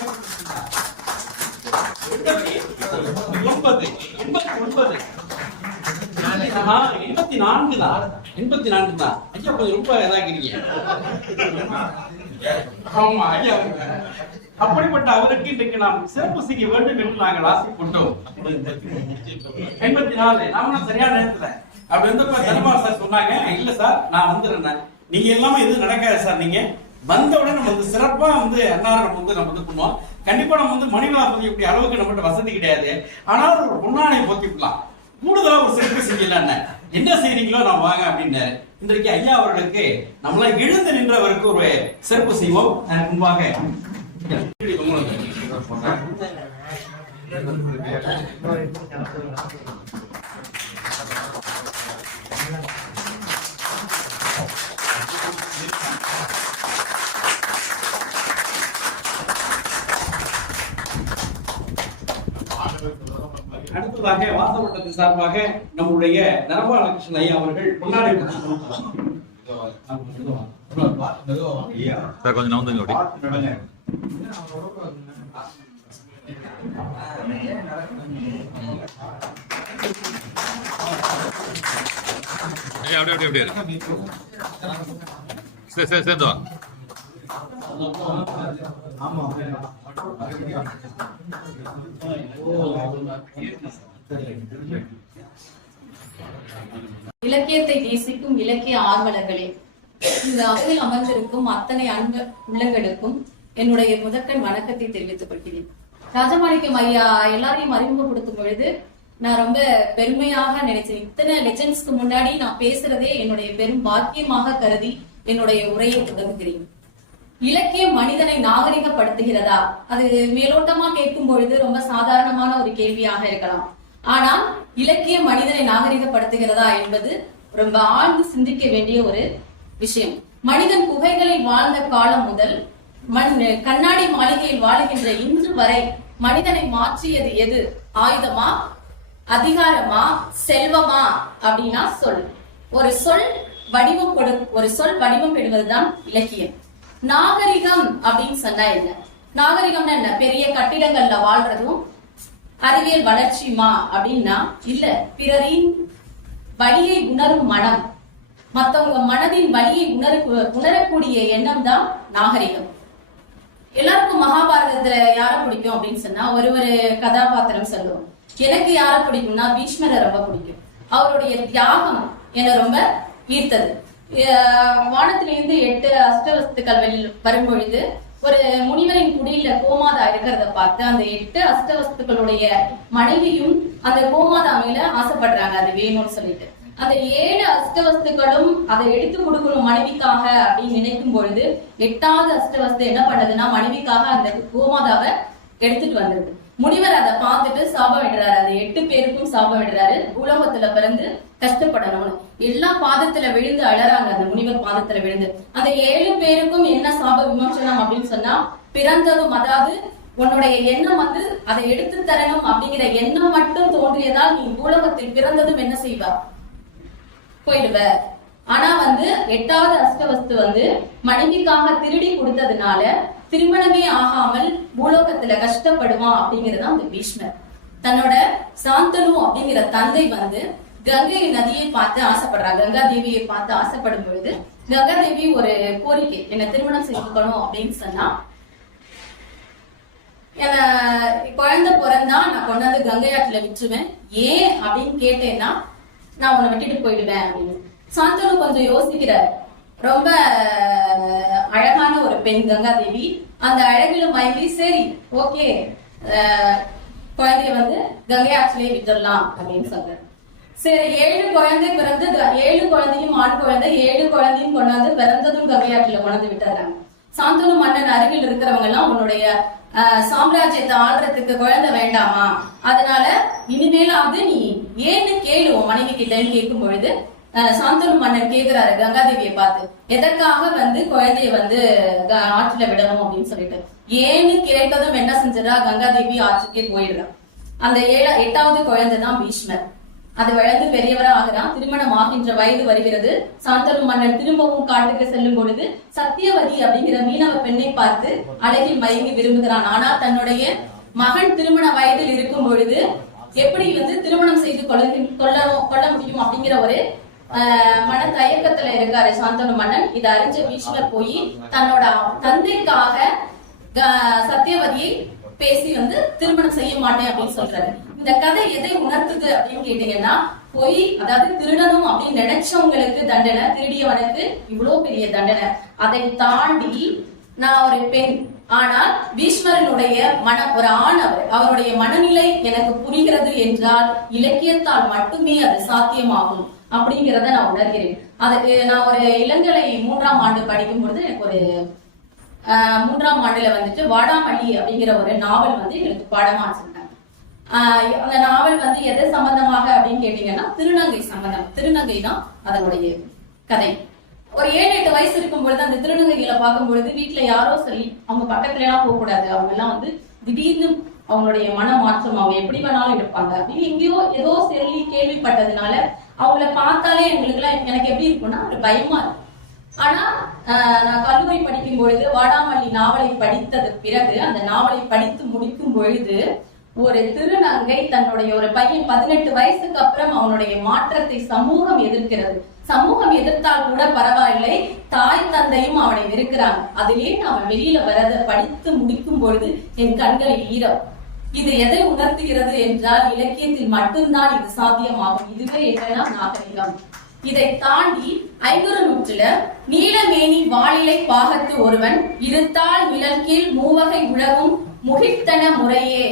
தான். ஐயா கொஞ்சம் ரொம்ப இதாகிறீங்க. ஆமா ஐயா, அப்படிப்பட்ட அவருக்கு இன்றைக்கு நாம் சிறப்பு செய்ய வேண்டும் என்று நாங்கள் ஆசைப்பட்டோம். 84 நாம சரியான நேரத்துல அப்படி வந்தப்ப தர்மார் சார் சொன்னாங்க, இல்ல சார் நான் வந்துடுறேன், நீங்க எல்லாமே இது நடக்காது சார், நீங்க வந்த உடனே நம்ம வந்து சிறப்பா வந்து அன்னாரம் நம்ம வந்து பண்ணுவோம். கண்டிப்பா நம்ம வந்து மணிவிழா பதிக்கக்கூடிய அளவுக்கு நம்மகிட்ட வசதி கிடையாது, ஆனால் ஒரு பொன்னானை போத்திக்கலாம், கூடுதலா ஒரு சிறப்பு செய்யலாம், என்ன செய்றீங்களோ நான் வாங்க அப்படின்னாரு. இன்றைக்கு ஐயா அவர்களுக்கு நம்மள எழுந்து நின்றவருக்கு ஒரு சிறப்பு செய்வோம். முன்பாக அடுத்ததாக வாசவட்டத்தின் சார்பாக நம்முடைய நரபாலகிருஷ்ணன் ஐயா அவர்கள் பொன்னாடை கொஞ்சம் நவுந்துங்க அப்படி சரி சேர்ந்து வா. இலக்கியத்தை நேசிக்கும் இலக்கிய ஆர்வலர்களே, இந்த அவையில் அமர்ந்திருக்கும் அத்தனை அன்பு உள்ளங்களுக்கும் என்னுடைய முதற்கண் வணக்கத்தை தெரிவித்துக் கொள்கிறேன். ராஜமாணிக்கம் ஐயா எல்லாரையும் அறிமுகப்படுத்தும் பொழுது நான் ரொம்ப பெருமையாக நினைச்சேன். இத்தனை லெஜெண்ட்ஸ்க்கு முன்னாடி நான் பேசுறதே என்னுடைய பெரும் பாக்கியமாக கருதி என்னுடைய உரையை தொடங்குகிறேன். இலக்கியம் மனிதனை நாகரிகப்படுத்துகிறதா? அது மேலோட்டமா கேட்கும் பொழுது ரொம்ப சாதாரணமான ஒரு கேள்வியாக இருக்கலாம். ஆனால் இலக்கியம் மனிதனை நாகரிகப்படுத்துகிறதா என்பது ரொம்ப ஆழ்ந்து சிந்திக்க வேண்டிய ஒரு விஷயம். மனிதன் குகைகளில் வாழ்ந்த காலம் முதல் கண்ணாடி மாளிகையில் வாழுகின்ற இன்று வரை மனிதனை மாற்றியது எது? ஆயுதமா, அதிகாரமா, செல்வமா? அப்படின்னா சொல். ஒரு சொல் வடிவம் பெறுவதுதான் இலக்கியம். நாகரிகம் அப்படின்னு சொன்னா என்ன? நாகரிகம்னா என்ன? பெரிய கட்டிடங்கள்ல வாழ்றதும் அறிவியல் வளர்ச்சியுமா அப்படின்னா இல்ல. பிறரின் வலியை உணரும் மனம், மத்தவங்க மனதின் வலியை உணரக்கூடிய எண்ணம் தான் நாகரிகம். எல்லாருக்கும் மகாபாரதத்துல யார பிடிக்கும் அப்படின்னு சொன்னா ஒரு கதாபாத்திரம் சொல்லுவோம். எனக்கு யார பிடிக்கும்னா பீஷ்மரை ரொம்ப பிடிக்கும். அவருடைய தியாகம் என்ன ரொம்ப ஈர்த்தது. வானத்திலிருந்து 8 அஷ்டவஸ்துக்கள் வரும் பொழுது ஒரு முனிவரின் குடியில கோமாதா இருக்கிறத பார்த்து அந்த 8 அஷ்டவஸ்துக்களுடைய மனைவியும் அந்த கோமாதா மேல ஆசைப்படுறாங்க, அது வேணும்னு சொல்லிட்டு. அந்த 7 அஷ்டவஸ்துக்களும் அதை எடுத்து கொடுக்கணும் மனைவிக்காக அப்படின்னு நினைக்கும் பொழுது 8வது அஷ்டவஸ்து என்ன பண்ணதுன்னா மனைவிக்காக அந்த கோமாதாவை எடுத்துட்டு வந்துருது. முனிவர் அதை பார்த்துட்டு சாபம் விடுறாரு. அது 8 பேருக்கும் சாபம் விடுறாரு. உலகத்துல பிறந்து கஷ்டப்படணும்னு எல்லா பாதத்துல விழுந்து அழறாங்க. அந்த முனிவர் பாதத்துல விழுந்து அந்த 7 பேருக்கும் என்ன சாப விமோசனம் அப்படின்னு சொன்னா, பிறந்ததும், அதாவது உன்னுடைய எண்ணம் வந்து அதை எடுத்து தரணும் அப்படிங்கிற எண்ணம் மட்டும் தோன்றியதால் நீ உலகத்தில் பிறந்ததும் என்ன செய்வா? போயிடுவ. ஆனா வந்து 8வது அஷ்டவஸ்து வந்து மனைவிக்காக திருடி கொடுத்ததுனால திருமணமே ஆகாமல் பூலோகத்துல கஷ்டப்படுவான் அப்படிங்கறத அந்த பீஷ்மர். தன்னோட சாந்தனு அப்படிங்கிற தந்தை வந்து கங்கை நதியை பார்த்து ஆசைப்படுறாங்க. கங்கா தேவியை பார்த்து ஆசைப்படும் பொழுது கங்கா தேவி ஒரு கோரிக்கை, என்ன திருமணம் செய்யணும் அப்படின்னு சொன்னா, குழந்தை பிறந்தா நான் கொண்டாந்து கங்கை ஆற்றுல விட்டுருவேன், ஏன் அப்படின்னு கேட்டேன்னா நான் உன்னை விட்டுட்டு போயிடுவேன் அப்படின்னு. சாந்தனு கொஞ்சம் யோசிக்கிறார். ரொம்ப அழகான ஒரு பெண் கங்கா தேவி. அந்த அழகில மயங்கி சரி ஓகே குழந்தைய வந்து கங்கை ஆற்றிலே விட்டுடலாம் அப்படின்னு சொல்றாரு. சரி 7 குழந்தை பிறந்து 7 குழந்தையும் ஆண் குழந்தை 7 குழந்தையும் கொண்டாந்து பிறந்ததும் கங்கை ஆற்றில கொண்டாந்து விட்டுறாங்க. சாந்தனு மன்னன் அருகில் இருக்கிறவங்க எல்லாம் உன்னுடைய சாம்ராஜ்யத்தை ஆள்றதுக்கு குழந்தை வேண்டாமா, அதனால இனிமேலாவது நீ ஏன்னு கேளு மனைவி கிட்டன்னு கேட்கும் பொழுது சாந்தனு மன்னன் கேக்குறாரு கங்காதேவியை பார்த்து, எதற்காக வந்து குழந்தைய வந்து ஆற்றுல விடணும் அப்படின்னு சொல்லிட்டு. ஏன்னு கேட்டதும் என்ன செஞ்சா கங்காதேவி ஆற்றுக்கே போயிடுறான். அந்த 8வது குழந்தை தான் பீஷ்மர். அது வளர்ந்து பெரியவராக ஆகிறான். திருமணம் ஆகின்ற வயது வருகிறது. சாந்தனு மன்னன் திரும்பவும் காட்டுக்கு செல்லும் பொழுது சத்தியவதி அப்படிங்கிற மீனவ பெண்ணை பார்த்து அழகில் மயங்கி விரும்புகிறான். ஆனா தன்னுடைய மகன் திருமண வயதில் இருக்கும் பொழுது எப்படி திருமணம் செய்து கொள்ள முடியும் அப்படிங்கிற ஒரு மன தயக்கத்துல இருக்காரு சாந்தனு மன்னன். இதை அறிஞ்ச பீஷ்மர் போய் தன்னோட தந்தைக்காக சத்தியவதியை பேசி திருமணம் செய்ய மாட்டேன் அப்படின்னு சொல்றாரு. இந்த கதை எதை உணர்த்துது அப்படின்னு கேட்டீங்கன்னா, பொய், அதாவது திருடணும் அப்படின்னு நினைச்சவங்களுக்கு தண்டனை, திருடியவனுக்கு இவ்வளவு பெரிய தண்டனை. அதை தாண்டி நான் ஒரு பெண், ஆனால் பீஷ்மரனுடைய ஒரு ஆண், அவருடைய மனநிலை எனக்கு புரிகிறது என்றால் இலக்கியத்தால் மட்டுமே அது சாத்தியமாகும் அப்படிங்கிறத நான் உணர்கிறேன். அதுக்கு நான் ஒரு இளங்கலை 3ஆம் ஆண்டு படிக்கும் பொழுது எனக்கு ஒரு 3ஆம் ஆண்டுல வாடாமல்லி அப்படிங்கிற ஒரு நாவல் எங்களுக்கு பாடமா வச்சிருந்தாங்க. அந்த நாவல் எதை சம்பந்தமாக அப்படின்னு கேட்டீங்கன்னா திருநங்கை சம்பந்தம். திருநங்கை தான் அதனுடைய கதை. ஒரு 7-8 வயசு இருக்கும் பொழுது அந்த திருநங்கைகளை பார்க்கும் பொழுது வீட்டுல யாரோ சொல்லி அவங்க பக்கத்துல எல்லாம் போக கூடாது, அவங்க எல்லாம் திடீர்னு அவங்களுடைய மன மாற்றம், அவங்க எப்படி வேணாலும் இருப்பாங்க அப்படின்னு எங்கேயோ ஏதோ சொல்லி கேள்விப்பட்டதுனால அவங்கள பார்த்தாலே எனக்கு எப்படி இருக்கும்னா ஒரு பயமா இருக்கும். ஆனா நான் கல்லூரி படிக்கும் பொழுது வாடாமல்லி நாவலை படித்தது பிறகு, அந்த நாவலை படித்து முடிக்கும் பொழுது ஒரு திருநங்கை தன்னுடைய ஒரு பையன் 18 வயசுக்கு அப்புறம் அவனுடைய மாற்றத்தை சமூகம் எதிர்க்கிறது. சமூகம் எதிர்த்தால் கூட பரவாயில்லை, தாய் தந்தையும் அவனை வெறுக்கிறாங்க. அதிலே அவன் வெளியில வரத படித்து முடிக்கும் பொழுது என் கண்களில் ஈரம். இது எதை உணர்த்துகிறது என்றால் இலக்கியத்தில் மட்டும்தான் இது சாத்தியமாகும். இதுவே என்னன்னா நாகரிகம். இதை தாண்டி 500 நூற்றுல நீலமேனி வாளிலை பாகத்து ஒருவன் இருத்தால் விலங்கில் மூவகை உலகும் முகித்தன முறையே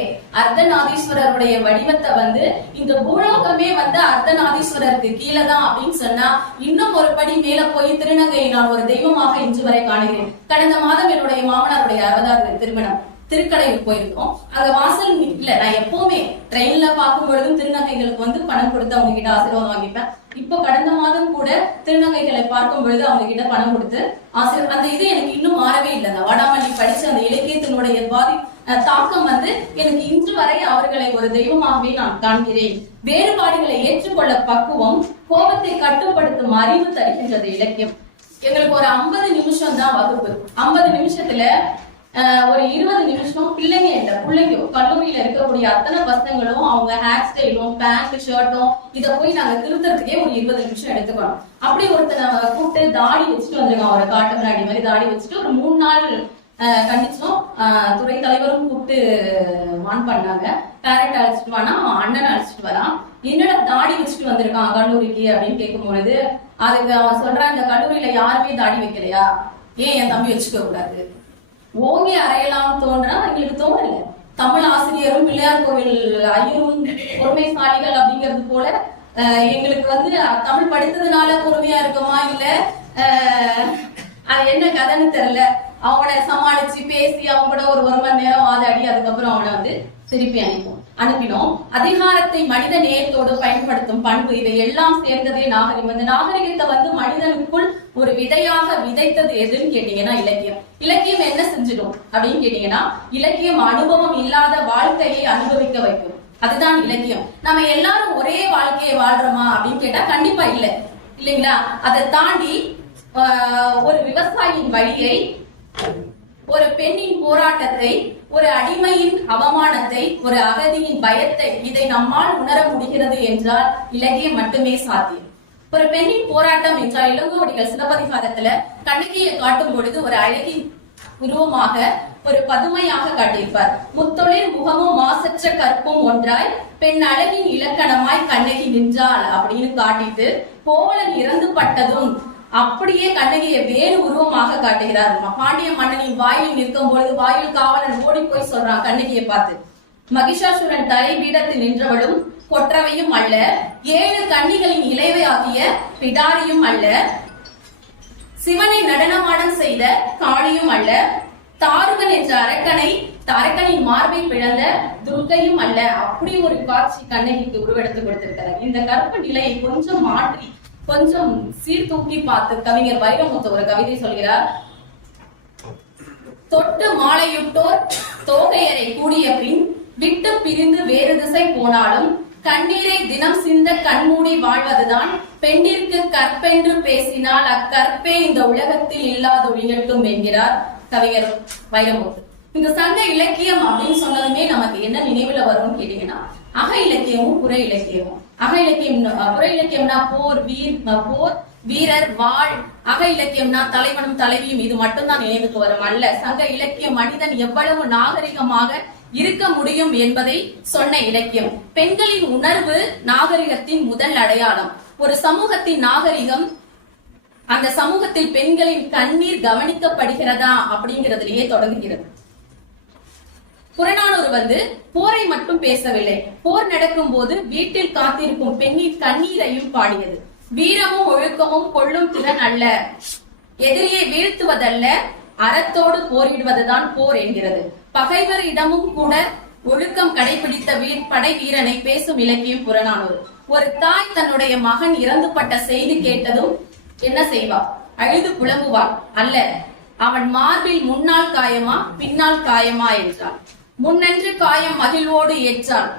அர்த்தநாதீஸ்வரருடைய வடிவத்தை இந்த பூலோகமே அர்த்தநாதீஸ்வரருக்கு கீழே தான் அப்படின்னு சொன்னா, இன்னும் ஒரு படி மேல போய் திருநங்கையை நான் ஒரு தெய்வமாக இன்று வரை காணுகிறேன். கடந்த மாதம் என்னுடைய மாமனாருடைய 60வது திருமணம் திருக்கடையில் போயிருக்கோம். அங்க வாசல் இல்ல, நான் எப்பவுமே ட்ரெயின்ல பார்க்கும் பொழுதும் திருநங்கைகளுக்கு பணம் கொடுத்து அவங்க கிட்ட ஆசீர்வாதம் வாங்கிப்பேன். இப்போ கடந்த மாதம் கூட திருநங்கைகளை பார்க்கும் பொழுது அவங்க கிட்ட பணம் கொடுத்து அந்த இது எனக்கு இன்னும் மாறவே இல்லை. வாடாமல்லி படிச்ச அந்த இலக்கியத்தினுடைய தாக்கம் எனக்கு இன்று வரை அவர்களை ஒரு தெய்வமாகவே நான் காண்கிறேன். வேறுபாடுகளை ஏற்றுக்கொள்ள பக்குவம், கோபத்தை கட்டுப்படுத்தும் அறிவு தருகின்றது இலக்கியம். எங்களுக்கு ஒரு 50 நிமிஷம் தான் வகுப்பு. 50 நிமிஷத்துல ஒரு 20 நிமிஷம் பிள்ளைங்க கல்லூரியில இருக்கக்கூடிய அத்தனை பசங்களும் அவங்க ஹேர் ஸ்டைலும் பேண்ட் ஷர்ட்டும் இதை போய் நாங்க திருத்தறதுக்கே ஒரு 20 நிமிஷம் எடுத்துக்கணும். அப்படி ஒருத்தனை கூப்பிட்டு தாடி வச்சுட்டு வந்திருக்கோம். அவரை காட்டு முன்னாடி மாதிரி தாடி வச்சுட்டு ஒரு 3 நாள் கண்டிச்சோம். துறை தலைவரும் கூப்பிட்டு வான் பண்ணாங்க. பேரண்ட் அழைச்சிட்டு வானா, அண்ணன் அழைச்சிட்டு வரான். என்னடா தாடி வச்சுட்டு வந்திருக்கான் கல்லூரிக்கு அப்படின்னு கேட்கும் பொழுது அதுக்கு அவன் சொல்றான், இந்த கல்லூரியில யாருமே தாடி வைக்கலையா, ஏன் என் தம்பி வச்சுக்க கூடாது, ஓங்கி அறையலாம் தோன்றா எங்களுக்கு தோணல. தமிழ் ஆசிரியரும் பிள்ளையார் கோவில் ஐயரும் பொறுமைசாலிகள் அப்படிங்கிறது போல எங்களுக்கு தமிழ் படித்ததுனால பொறுமையா இருக்குமா இல்ல அது என்ன கதைன்னு தெரியல. அவனை சமாளிச்சு பேசி அவங்க கூட ஒரு மணி நேரம் வாதாடி அதுக்கப்புறம் அவனை திருப்பி அனுப்பினோம். அதிகாரத்தை மனித நேயத்தோடு பயன்படுத்தும் பண்பு, இவை எல்லாம் சேர்ந்ததே நாகரிகம். இந்த நாகரிகத்தை மனிதனுக்குள் ஒரு விதையாக விதைத்தது எதுன்னு கேட்டீங்கன்னா இலக்கியம். இலக்கியம் என்ன செஞ்சிடும் அப்படின்னு கேட்டீங்கன்னா, இலக்கியம் அனுபவம் இல்லாத வாழ்க்கையை அனுபவிக்க வைக்கும். அதுதான் இலக்கியம். நம்ம எல்லாரும் ஒரே வாழ்க்கையை வாழ்றோமா அப்படின்னு கேட்டா கண்டிப்பா இல்ல, இல்லைங்களா? அதை தாண்டி ஒரு விவசாயியின் வழியை, ஒரு பெண்ணின் போராட்டத்தை, ஒரு அடிமையின் அவமானத்தை, ஒரு அகதியின் பயத்தை, இதை நம்மால் உணர முடிகிறது என்றால் இலக்கியம் மட்டுமே சாத்தியம். ஒரு பெண்ணின் போராட்டம் என்றால் இளங்கோவடிகள் சிலப்பதிகாரத்துல கண்ணகியை காட்டும் பொழுது ஒரு அழகின் உருவமாக, ஒரு பதுமையாக காட்டியிருப்பார். முத்தொழில் முகமும் மாசற்ற கற்பும் ஒன்றாய் பெண் அழகின் இலக்கணமாய் கண்ணகி நின்றாள் அப்படின்னு காட்டிட்டு, கோவலன் இறந்து பட்டதும் அப்படியே கண்ணகியை வேறு உருவமாக காட்டுகிறார். பாண்டிய மன்னனின் வாயில் நிற்கும் பொழுது வாயில் காவலன் ஓடி போய் சொல்றான் கண்ணகியை பார்த்து, மகிஷாசுரன் தலை பீடத்தில் நின்றவளும் கொற்றவையும் அல்ல, 7 கன்னிகளின் இளைவை ஆகிய பிடாரியும் அல்ல, சிவனை நடனமாடம் செய்த காளியும் அல்ல, தாருகன் என்ற அரக்கனின் மார்பை பிளந்த துர்க்கையும் அல்ல. அப்படி ஒரு காட்சி கண்ணகிக்கு உருவெடுத்து கொடுத்திருக்கிறார். இந்த கற்பு நிலையை கொஞ்சம் மாற்றி கொஞ்சம் சீர்தூக்கி பார்த்து கவிஞர் வைரமுத்து ஒரு கவிதை சொல்கிறார். தொட்டு மாலையுட்டோர் தோகையரை கூடிய பின் விட்டு பிரிந்து வேறு திசை போனாலும் கண்ணீரை தினம் சிந்த கண்மூடி வாழ்வதுதான் பெண்ணிற்கு கற்பென்று பேசினால் அக்கற்பே இந்த உலகத்தில் இல்லாத ஒழியட்டும் என்கிறார் கவிஞர் வைரமுத்து. இந்த சங்க இலக்கியம் அப்படின்னு சொன்னதுமே நமக்கு என்ன நினைவுல வரும்னு கேட்டீங்கன்னா அக இலக்கியமும் புற இலக்கியமும். புற இலக்கியம்னா போர் வீரர் வாழ். அக இலக்கியம்னா தலைவனும் தலைவியும். இது மட்டும்தான் நினைவுக்கு வரும் அல்ல. சங்க இலக்கியம் மனிதன் எவ்வளவு நாகரிகமாக இருக்க முடியும் என்பதை சொன்ன இலக்கியம். பெண்களின் உணர்வு நாகரிகத்தின் முதல் அடையாளம். ஒரு சமூகத்தின் நாகரிகம் அந்த சமூகத்தில் பெண்களின் கண்ணீர் கவனிக்கப்படுகிறதா அப்படிங்கிறதுலயே தொடங்குகிறது. புறநானூறு போரை மட்டும் பேசவில்லை, போர் நடக்கும் போது வீட்டில் காத்திருக்கும் பெண்ணின் கண்ணீரையும் பாடியது. வீரமும் ஒழுக்கமும் கொள்ளும் திறன் அல்ல, எதிரியை வீழ்த்துவதல்ல, அறத்தோடு போரிடுவதுதான் போர் என்கிறது. பகைவரிடமும் கூட ஒழுக்கம் கடைபிடித்த படை வீரனை பேசும் இலக்கியம் புறநானூறு. ஒரு தாய் தன்னுடைய மகன் இறந்துபட்ட செய்தி கேட்டதும் என்ன செய்வார்? அழுது புலம்புவார் அல்ல, அவன் மார்பில் முன்னால் காயமா பின்னால் காயமா என்றார். முன்னென்று காயம் மகிழ்வோடு ஏற்றாள்.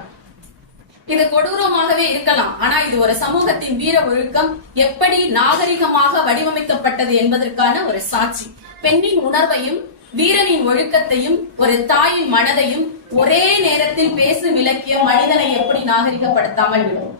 இது கொடூரமாகவே இருக்கலாம், ஆனா இது ஒரு சமூகத்தின் வீர ஒழுக்கம் எப்படி நாகரிகமாக வடிவமைக்கப்பட்டது என்பதற்கான ஒரு சாட்சி. பெண்ணின் உணர்வையும் வீரனின் ஒழுக்கத்தையும் ஒரு தாயின் மனதையும் ஒரே நேரத்தில் பேசும் இலக்கியம் மனிதனை எப்படி நாகரிகப்படுத்தாமல் விடும்.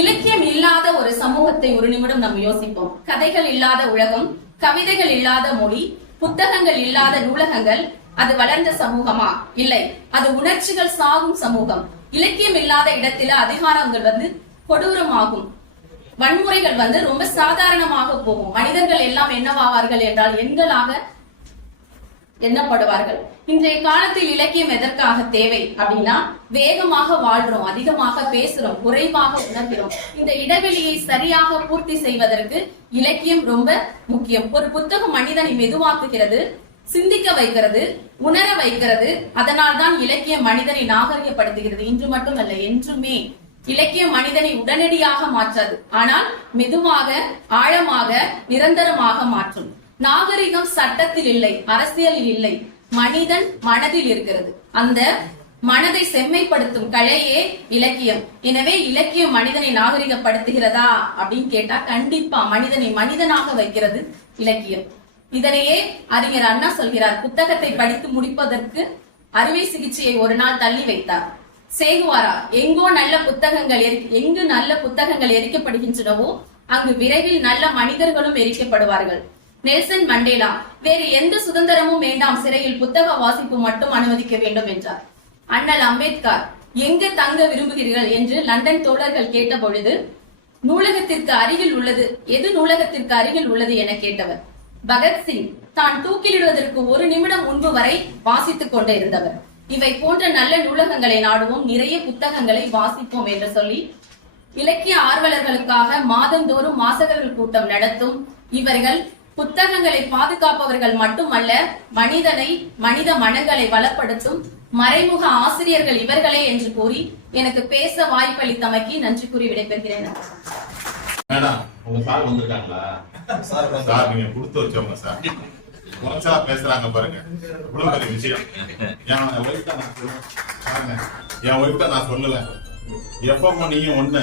இலக்கியம் இல்லாத ஒரு சமூகத்தை ஒரு நிமிடம் நாம் யோசிப்போம். கதைகள் இல்லாத உலகம், கவிதைகள் இல்லாத மொழி, புத்தகங்கள் இல்லாத நூலகங்கள், அது வளர்ந்த சமூகமா? இல்லை, அது உணர்ச்சிகள் சாகும் சமூகம். இலக்கியம் இல்லாத இடத்துல அதிகாரங்கள் கொடூரமாகும், வன்முறைகள் ரொம்ப சாதாரணமாக போகும். மனிதர்கள் எல்லாம் என்னவாவார்கள் என்றால் எண்களாக எண்ணப்படுவார்கள். இன்றைய காலத்தில் இலக்கியம் எதற்காக தேவை அப்படின்னா, வேகமாக வாழ்றோம், அதிகமாக பேசுறோம், குறைவாக உணர்கிறோம். இந்த இடைவெளியை சரியாக பூர்த்தி செய்வதற்கு இலக்கியம் ரொம்ப முக்கியம். ஒரு புத்தகம் மனிதனை மெதுவாக்குகிறது, சிந்திக்க வைக்கிறது, உணர வைக்கிறது. அதனால் தான் இலக்கியம் மனிதனை நாகரிகப்படுத்துகிறது. இன்று மட்டுமல்ல, என்றுமே இலக்கியம் மனிதனை உடனடியாக மாற்றாது, ஆனால் மெதுவாக, ஆழமாக, நிரந்தரமாக மாற்றும். நாகரிகம் சட்டத்தில் இல்லை, அரசியலில் இல்லை, மனிதன் மனதில் இருக்கிறது. அந்த மனதை செம்மைப்படுத்தும் கலையே இலக்கியம். எனவே இலக்கியம் மனிதனை நாகரிகப்படுத்துகிறதா அப்படின்னு கேட்டா கண்டிப்பா மனிதனை மனிதனாக வைக்கிறது இலக்கியம். இதனையே அறிஞர் அண்ணா சொல்கிறார். புத்தகத்தை படித்து முடிப்பதற்கு அறுவை சிகிச்சையை ஒரு நாள் தள்ளி வைத்தார். சேகுவாரா, எங்கு நல்ல புத்தகங்கள் எரிக்கப்படுகின்றனவோ அங்கு விரைவில் நல்ல மனிதர்களும் எரிக்கப்படுவார்கள். நெல்சன் மண்டேலா, வேறு எந்த சுதந்திரமும் வேண்டாம், சிறையில் புத்தக வாசிப்பு மட்டும் அனுமதிக்க வேண்டும் என்றார். அண்ணல் அம்பேத்கர், எங்கு தங்க விரும்புகிறீர்கள் என்று லண்டன் தோழர்கள் கேட்ட பொழுது நூலகத்திற்கு அருகில் உள்ளது, எது நூலகத்திற்கு அருகில் உள்ளது என கேட்டவர். பகத்சிங், தான் தூக்கிலிடுவதற்கு ஒரு நிமிடம் முன்பு வரை வாசித்துக் கொண்டே இருந்தவர். இவை போன்ற நல்ல நூலகங்களை நாடுவோம், நிறைய புத்தகங்களை வாசிப்போம் என்று சொல்லி இலக்கிய ஆர்வலர்களுக்காக மாதந்தோறும் வாசகர்கள் கூட்டம் நடத்தும் இவர்கள் புத்தகங்களை பாதுகாப்பவர்கள் மட்டுமல்ல, மனித மனங்களை வளப்படுத்தும் மறைமுக ஆசிரியர்கள் இவர்களே என்று கூறி எனக்கு பேச வாய்ப்பளித்தமைக்கு நன்றி கூறி விடைபெறுகிறேன். மேடம், உங்க சார் வந்திருக்காங்களா? சார் நீங்க கொடுத்து வச்சவங்க சார். குறைச்சலா பேசுறாங்க பாருங்க, இவ்வளவு பெரிய விஷயம். என் ஒய்ஃப்ட நான் சொல்லுவேன், எப்ப நீங்க ஒண்ணு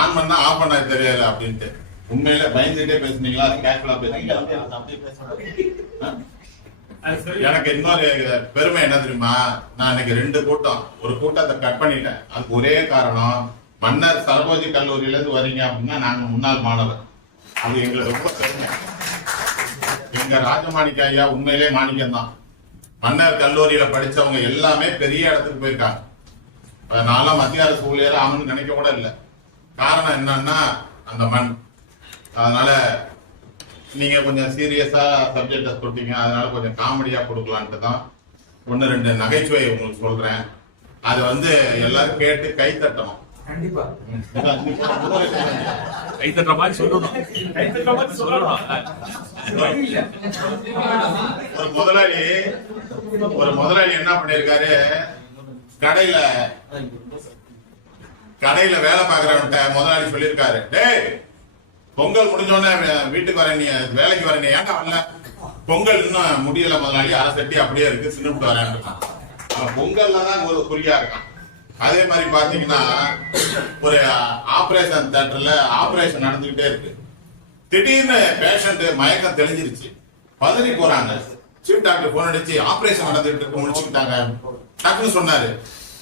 ஆன் பண்ணா ஆஃப் பண்ண தெரியல அப்படின்ட்டு. உண்மையில பயந்துட்டே பேசுனீங்களா? அது கேஷுவலா பேசுனீங்களா? எனக்கு இன்னொரு பெருமை என்ன தெரியுமா? நான் இன்னைக்கு 2 கூட்டம், ஒரு கூட்டத்தை கட் பண்ணிட்டேன். அதுக்கு ஒரே காரணம், மன்னர் சரபோஜி கல்லூரியில இருந்து வரீங்க அப்படின்னா நாங்க முன்னாள் மாணவர். அது எங்களுக்கு ரொம்ப பெருமை. எங்க ராஜமாணிக்க ஐயா உண்மையிலே மாணிக்கம் தான். மன்னர் கல்லூரியில படிச்சவங்க எல்லாமே பெரிய இடத்துக்கு போயிருக்காங்க. நான்லாம் மத்திய அரசு ஊழியர் ஆகணும்னு நினைக்க கூட இல்லை. காரணம் என்னன்னா அந்த மண். அதனால நீங்க கொஞ்சம் சீரியஸா சப்ஜெக்ட சொல்றீங்க, அதனால கொஞ்சம் காமெடியா கொடுக்கலான்ட்டு தான் 1-2 நகைச்சுவை உங்களுக்கு சொல்றேன். அது எல்லாரும் கேட்டு கை தட்டணும். கண்டிப்பா கை தட்டுற மாதிரி சொல்லணும். ஒரு முதலாளி என்ன பண்ணிருக்காரு, கடையில வேலை பாக்குறவன்ட்ட முதலாளி சொல்லிருக்காரு, டேய் பொங்கல் முடிஞ்சோடனே வீட்டுக்கு வர, நீ வேலைக்கு வர, நீ ஏன்டா வரல? பொங்கல் இன்னும் முடியல முதலாளி, அரை சட்டி அப்படியே இருக்கு, சின்னுட்டு வரேன். அவன் பொங்கல்ல தான் ஒரு குறியா இருக்கான். அதே மாதிரி பாத்தீங்கன்னா ஒரு ஆபரேஷன் தியேட்டர்ல ஆபரேஷன் நடந்துகிட்டே இருக்கு. திடீர்னு பேஷண்ட் மயக்கம் தெளிஞ்சிருச்சு, பதறி போறாங்க. சீஃப் டாக்டர் போன் அடிச்சு ஆபரேஷன் நடந்துட்டு இருக்கு முடிச்சுக்கிட்டாங்க. டாக்டர் சொன்னாரு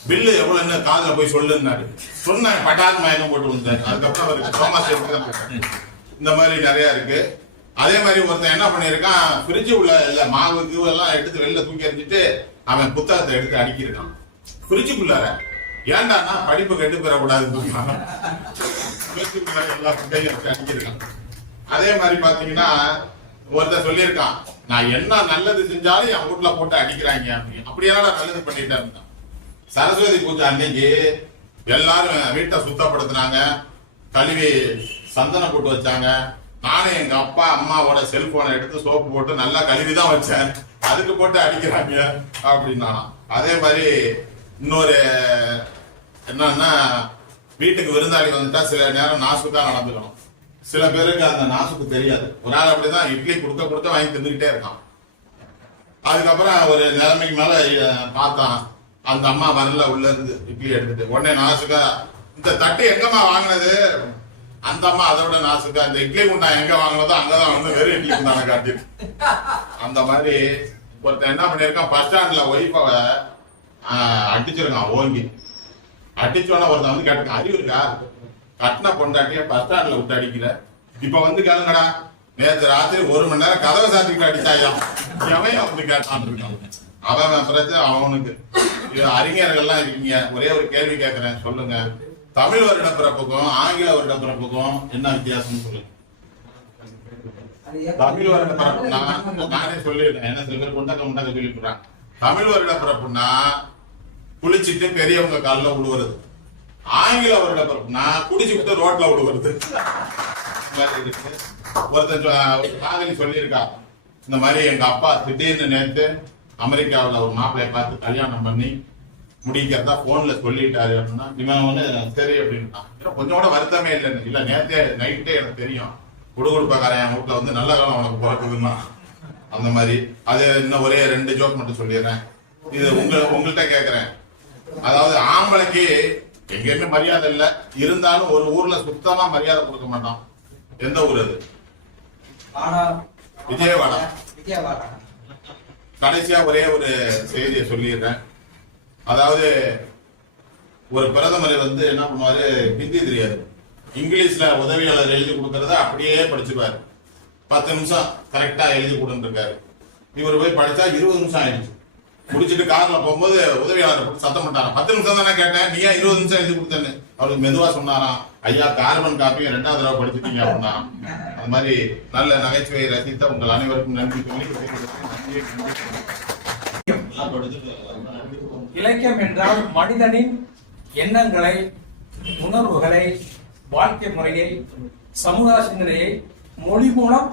பில்லு எவ்வளவுன்னு காதுல போய் சொல்லுன்னாரு. சொன்னாங்க, பட்டாக்கு மயக்கம் போட்டு வந்தாரு. அதுக்கப்புறம் அவருக்கு கோமா ஸ்டேஜ். இந்த மாதிரி நிறைய இருக்கு. அதே மாதிரி ஒருத்தன் என்ன பண்ணிருக்கான், ஃப்ரிட்ஜ் உள்ள இல்ல மாவு கீவு எல்லாம் எடுத்து வெளில தூக்கி எறிஞ்சிட்டு அவன் புத்தகத்தை எடுத்து அடிக்கிருக்கான் ஃப்ரிட்ஜுக்குள்ளார. ஏன்டானா படிப்பு கெட்டு பெறக்கூடாதுன்னு எல்லா புக்கையும் எடுத்து அடிக்கிருக்கான். அதே மாதிரி பாத்தீங்கன்னா ஒருத்தர் சொல்லியிருக்கான், நான் என்ன நல்லது செஞ்சாலும் என் வீட்டுல போட்டு அடிக்கிறாங்க அப்படின்னு. அப்படியெல்லாம் நல்லது பண்ணிட்டே இருந்தான். சரஸ்வதி பூஜை அன்னைக்கு எல்லாரும் வீட்டை சுத்தப்படுத்தினாங்க, கழுவி சந்தனம் போட்டு வச்சாங்க. நானும் எங்க அப்பா அம்மாவோட செல்போனை எடுத்து சோப்பு போட்டு நல்லா கழுவிதான் வச்சேன், அதுக்கு போட்டு அடிக்கிறாங்க அப்படின்னா. அதே மாதிரி இன்னொரு என்னன்னா, வீட்டுக்கு விருந்தாளி வந்துட்டா சில நேரம் நாசுக்கா நடந்துக்கணும். சில பேருக்கு அந்த நாசுக்கு தெரியாது. ஒரு நாள் அப்படிதான் இட்லி கொடுத்த வாங்கி தின்னுக்கிட்டே இருக்கான். அதுக்கப்புறம் ஒரு நிலைமைக்கு மேல பார்த்தான், அந்த அம்மா வரல உள்ள இருந்து இட்லி எடுத்துட்டு. உடனே நாசுக்கா, இந்த தட்டு எங்கம்மா வாங்கினது? அந்த அம்மா அதோட நாசுக்கா, இந்த இட்லி குண்டா எங்க வாங்கினதோ அங்கதான் வந்து வெறும் இட்லி குண்டான காட்டிட்டு. அந்த மாதிரி ஒருத்தன் என்ன பண்ணிருக்கான், பஸ் ஸ்டாண்ட்ல ஒய்ஃப அடிச்சிருக்கான் ஓங்கி. அடிச்சோன்னா ஒருத்தன் வந்து கேட்டுக்கான், அறிவு இருக்கா, கட்டின பொண்டாட்டிய பஸ் ஸ்டாண்ட்ல விட்டு அடிக்கல, இப்ப வந்து கேளுங்கடா, நேற்று ராத்திரி 1 மணி நேரம் கதவை சாத்திக்கிட்டு அடிச்சாயாம். எவன் வந்து கேட்டான் இருக்கான். அவன் பிரச்சனை அவனுக்கு. அறிஞர்கள்லாம் இருக்கீங்க, ஒரே ஒரு கேள்வி கேட்கிறேன், சொல்லுங்க. தமிழ் வருட பிறப்புக்கும் ஆங்கில வருட பிறப்புக்கும் என்ன வித்தியாசம் சொல்லுங்க. தமிழ் வருட பிறப்புனா நானே சொல்லிருக்கேன், என்ன சில பேர் கொண்டாக்க சொல்லிடுறான். தமிழ் வருட பிறப்புனா குளிச்சுட்டு பெரியவங்க காலில் விடுவது. ஆங்கில வருட பிறப்புனா குடிச்சுக்கிட்டு ரோட்ல விடுவது. ஒருத்தன் காதலி சொல்லியிருக்கா, இந்த மாதிரி எங்க அப்பா திடீர்னு நேற்று அமெரிக்காவில் ஒரு மாப்பிள்ளைய பார்த்து கல்யாணம் பண்ணி முடிக்கிறதா போன்ல சொல்லிட்டாரு அப்படின்னா, இவன் வந்து சரி அப்படின்ட்டான். கொஞ்சம் கூட வருத்தமே இல்லைன்னு. இல்ல நேத்தே நைட்டே எனக்கு தெரியும், குடுகுடுப்பக்காரன் என் வீட்டுல வந்து நல்ல காலம் உனக்கு பிறக்குதுன்னா. அந்த மாதிரி அது இன்னும் ஒரே 2 ஜோக் மட்டும் சொல்லிடுறேன். இது உங்கள்கிட்ட கேட்கிறேன். அதாவது ஆம்பளைக்கு எங்கேயுமே மரியாதை இல்லை, இருந்தாலும் ஒரு ஊர்ல சுத்தமா மரியாதை கொடுக்க மாட்டான். எந்த ஊர் அது? விஜயவாடா. கடைசியா ஒரே ஒரு செய்தியை சொல்லிடுறேன். அதாவது ஒரு பிரதமர் வந்து என்ன பண்ணுவாரு, ஹிந்தி தெரியாது, இங்கிலீஷ்ல உதவியாளர் எழுதி கொடுக்கறத அப்படியே படிச்சுப்பாரு. 10 நிமிஷம் கரெக்டா எழுதி கொடுத்துருக்காரு. இவர் போய் படிச்சா 20 நிமிஷம் ஆயிடுச்சு. முடிச்சுட்டு கார்ல போகும்போது உதவியாளர் சத்தம் பண்ணாராம், 10 நிமிஷம் தானே கேட்டேன், நீ ஏன் 20 நிமிஷம் எழுதி கொடுத்தேன்னு. அவருக்கு மெதுவா சொன்னாராம், ஐயா கார்பன் காப்பியை 2வது தடவை படிச்சுட்டீங்க அப்படின்னா. அந்த மாதிரி நல்ல நகைச்சுவையை ரசித்த உங்கள் அனைவருக்கும் நன்றி சொல்லி இலக்கியம் என்றால் மனிதனின் எண்ணங்களை, உணர்வுகளை, வாழ்க்கை முறையை, சமுதாய சிந்தனையை மொழி மூலம்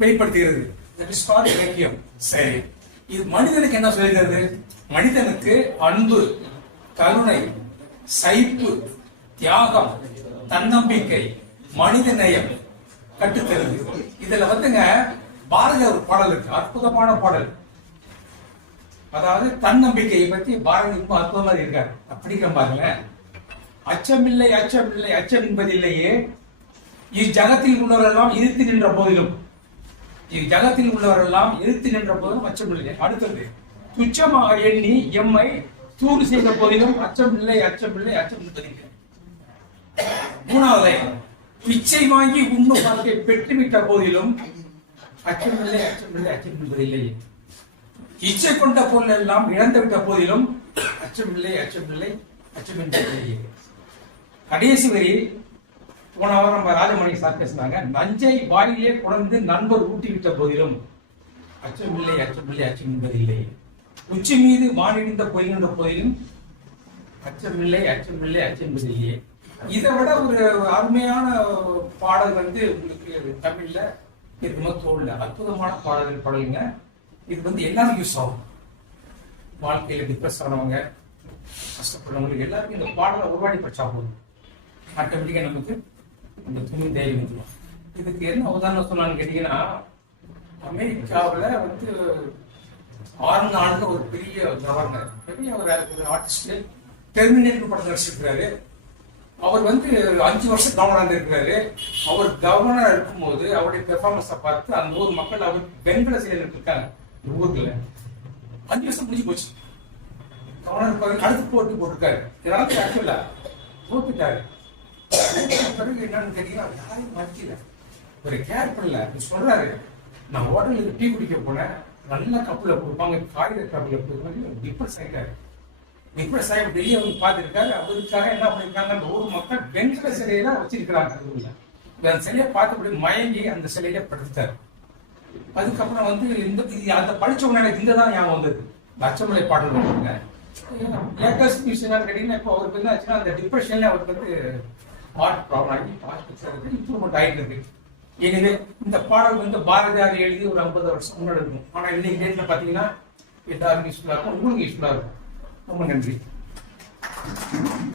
வெளிப்படுத்துகிறது. இலக்கியம். சரி, இது மனிதனுக்கு என்ன சொல்கிறது? மனிதனுக்கு அன்பு, கருணை, சைப்பு, தியாகம், தன்னம்பிக்கை, மனித நேயம் கட்டுத்தருது. இதுல வந்துங்க பாரதியார் ஒரு பாடல் இருக்கு, அற்புதமான பாடல். அதாவது தன்னம்பிக்கையை பத்தி பாரதி ரொம்ப அற்புதமா இருக்காரு. அப்படிங்கிற பாருங்க, அச்சமில்லை அச்சமில்லை அச்சம் என்பதில்லையே, இஜகத்தில் உள்ளவரெல்லாம் எதிர்த்து நின்ற போதிலும், இஜகத்தில் உள்ளவரெல்லாம் எதிர்த்து நின்ற போதிலும் அச்சமில்லை. அடுத்தது, துச்சமாக எண்ணி எம்மை தூறு செய்த போதிலும் அச்சமில்லை அச்சமில்லை அச்சம் என்பதில்லை. 3வது, பிச்சை வாங்கி உண்ணும் வாழ்க்கை பெற்றுவிட்ட போதிலும் அச்சமில்லை அச்சமில்லை அச்சம் என்பதில்லை. இச்சை கொண்ட பொருள் எல்லாம் இழந்துவிட்ட போதிலும் அச்சமில்லை அச்சமில்லை அச்சம் என்பதில்லை. கடைசி வரி போன வாரம் நம்ம ராஜமணி சார் பேசினாங்க, நஞ்சை வாயிலே குழந்து நண்பர் ஊட்டிவிட்ட போதிலும் அச்சமில்லை அச்சமில்லை அச்சம் என்பதில்லை. உச்சி மீது வானிடிந்த பொய்கின்ற போதிலும் அச்சமில்லை அச்சமில்லை அச்சம் என்பதில்லை. இதை விட ஒரு அருமையான பாடல் வந்து உங்களுக்கு தமிழ்ல இருக்குமோ தோல்ல. அற்புதமான பாடலுங்க. இது வந்து எல்லாரும் யூஸ் ஆகும். வாழ்க்கையில டிப்ரெஸ் ஆனவங்க, கஷ்டப்படுறவங்களுக்கு எல்லாருக்கும் இந்த பாடலை உருவாடி படிச்சா போதும், ஆட்டோமேட்டிக்கா நமக்கு இந்த துணி தைரியம் வந்துடும். இதுக்கு என்ன உதாரணம் சொல்லலாம்னு கேட்டீங்கன்னா, அமெரிக்காவில் வந்து ஆர்னல்டு ஒரு பெரிய கவர்னர், பெரிய ஒரு ஆர்டிஸ்ட், டெர்மினேட்டர் படத்தை நடிச்சிருக்கிறாரு. அவர் வந்து 5 வருஷம் கவர்னராக இருக்கிறாரு. அவர் கவர்னரா இருக்கும்போது அவருடைய பெர்ஃபார்மன்ஸை பார்த்து அந்த ஊர் மக்கள் அவர் வெண்கல சிலையில் இருக்காங்க. ஊர்ல 5 வருஷம் முடிஞ்சு போச்சு. கவர்னர் அடுத்து போட்டிருக்காரு. இதனால ஆக்சுவலா தோத்துட்டாரு. பிறகு என்னன்னு கேட்டீங்கன்னா யாரையும் மதிக்கல, ஒரு கேர் பண்ணல. சொல்றாரு, நான் ஹோட்டலுக்கு டீ குடிக்க போனேன், நல்ல கப்புல கொடுப்பாங்க, காகித கப்புல கொடுப்பாங்க. டிப்ரெஸ் ஆகிட்டாரு. டிப்ரெஸ் ஆகி வெளியே வந்து பார்த்துருக்காரு. அவருக்காக என்ன பண்ணிருக்காங்க, அந்த ஊர் மக்கள் வெண்கல சிலையில வச்சிருக்கிறாங்க. அந்த சிலையை பார்த்து மயங்கி அந்த சிலையில படுத்துட்டாரு. அதுக்கப்புறம் வந்து இந்த அந்த படிச்ச உடனே இந்த தான் ஞாபகம் வந்தது, லட்சமலை பாடல் வந்துருங்க. லேட்டஸ்ட் நியூஸ் என்ன கேட்டீங்கன்னா, இப்போ அவருக்கு என்ன ஆச்சுன்னா அந்த டிப்ரெஷன்ல அவருக்கு வந்து ஹார்ட் ப்ராப்ளம் ஆகி ஹாஸ்பிட்டல் இம்ப்ரூவ்மெண்ட் ஆகிட்டு இருக்கு. எனவே இந்த பாடல் வந்து பாரதியார் எழுதி ஒரு 50 வருஷம் முன்னாடி இருக்கும். ஆனா இன்னைக்கு டேட்ல பாத்தீங்கன்னா எல்லாருக்கும் யூஸ்ஃபுல்லா இருக்கும், உங்களுக்கு யூஸ்ஃபுல்லா இருக்கும். ரொம்ப நன்றி.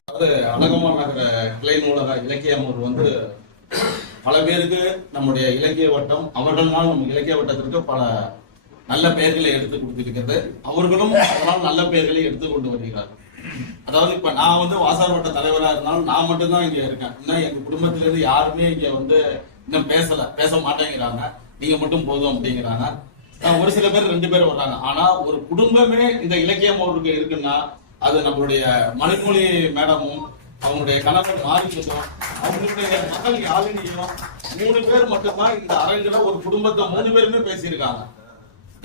அதாவது அழகம்மாள் நகர கிளை நூலக இலக்கியமூர் வந்து பல பேருக்கு நம்முடைய இலக்கிய வட்டம், அவர்களால் நம்ம இலக்கிய வட்டத்திற்கு பல நல்ல பெயர்களை எடுத்து கொடுத்திருக்கிறது. அவர்களும் அதனால் நல்ல பெயர்களை எடுத்து கொண்டு வருகிறார்கள். அதாவது இப்ப நான் வந்து வாசார் வட்ட தலைவராக இருந்தாலும் நான் மட்டும்தான் இங்க இருக்கேன். இன்னும் எங்க குடும்பத்திலிருந்து யாருமே இங்க வந்து இன்னும் பேச மாட்டேங்கிறாங்க. நீங்க மட்டும் போதும் அப்படிங்கிறாங்க. ஒரு சில பேர் 2 பேர் வர்றாங்க. ஆனா ஒரு குடும்பமே இந்த இலக்கியம் அவருக்கு இருக்குன்னா அது நம்மளுடைய மணிமொழி மேடமும் அவங்களுடைய கணவர் மாரிமுத்தும் அவங்களுடைய மகள் யாழினியும் 3 பேர் மட்டும்தான் இந்த அரங்குல ஒரு குடும்பத்தை 3 பேருமே பேசியிருக்காங்க.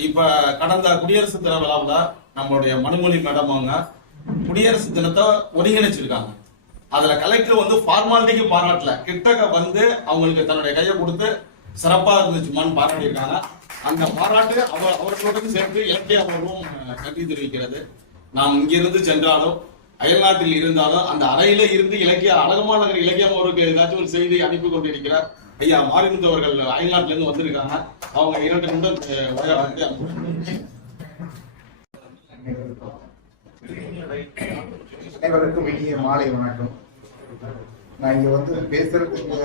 இப்ப கடந்த குடியரசு தின விழாவுல நம்மளுடைய மணிமொழி மேடம் அவங்க குடியரசு தினத்தை ஒருங்கிணைச்சிருக்காங்க. அதுல கலெக்டர் வந்து ஃபார்மாலிட்டிக்கு பாராட்டல, கிட்டக்க வந்து அவங்களுக்கு தன்னுடைய கையை கொடுத்து சிறப்பா இருந்துச்சுமான்னு பாராட்டியிருக்காங்க. அந்த பாராட்டு அவர்களுடன் சேர்த்து இலக்கிய அவர்களும் நன்றி தெரிவிக்கிறது. நாம் இங்கிருந்து சென்றாலும் அயல்நாட்டில் இருந்தாலும் அந்த அறையில இருந்து அழகம்மாள் நகர் இலக்கியம் அவருக்கு ஏதாச்சும் ஒரு செய்தி அனுப்பி கொண்டிருக்கிறார். ஐயா மாரிமுத்து அவர்கள் அயல்நாட்டில இருந்து வந்திருக்காங்க. அவங்க 2 நிமிடம் விளையாட்டு அனைவருக்கும் இனிய மாலை வணக்கம். நான் இங்க வந்து பேசுறதுக்கு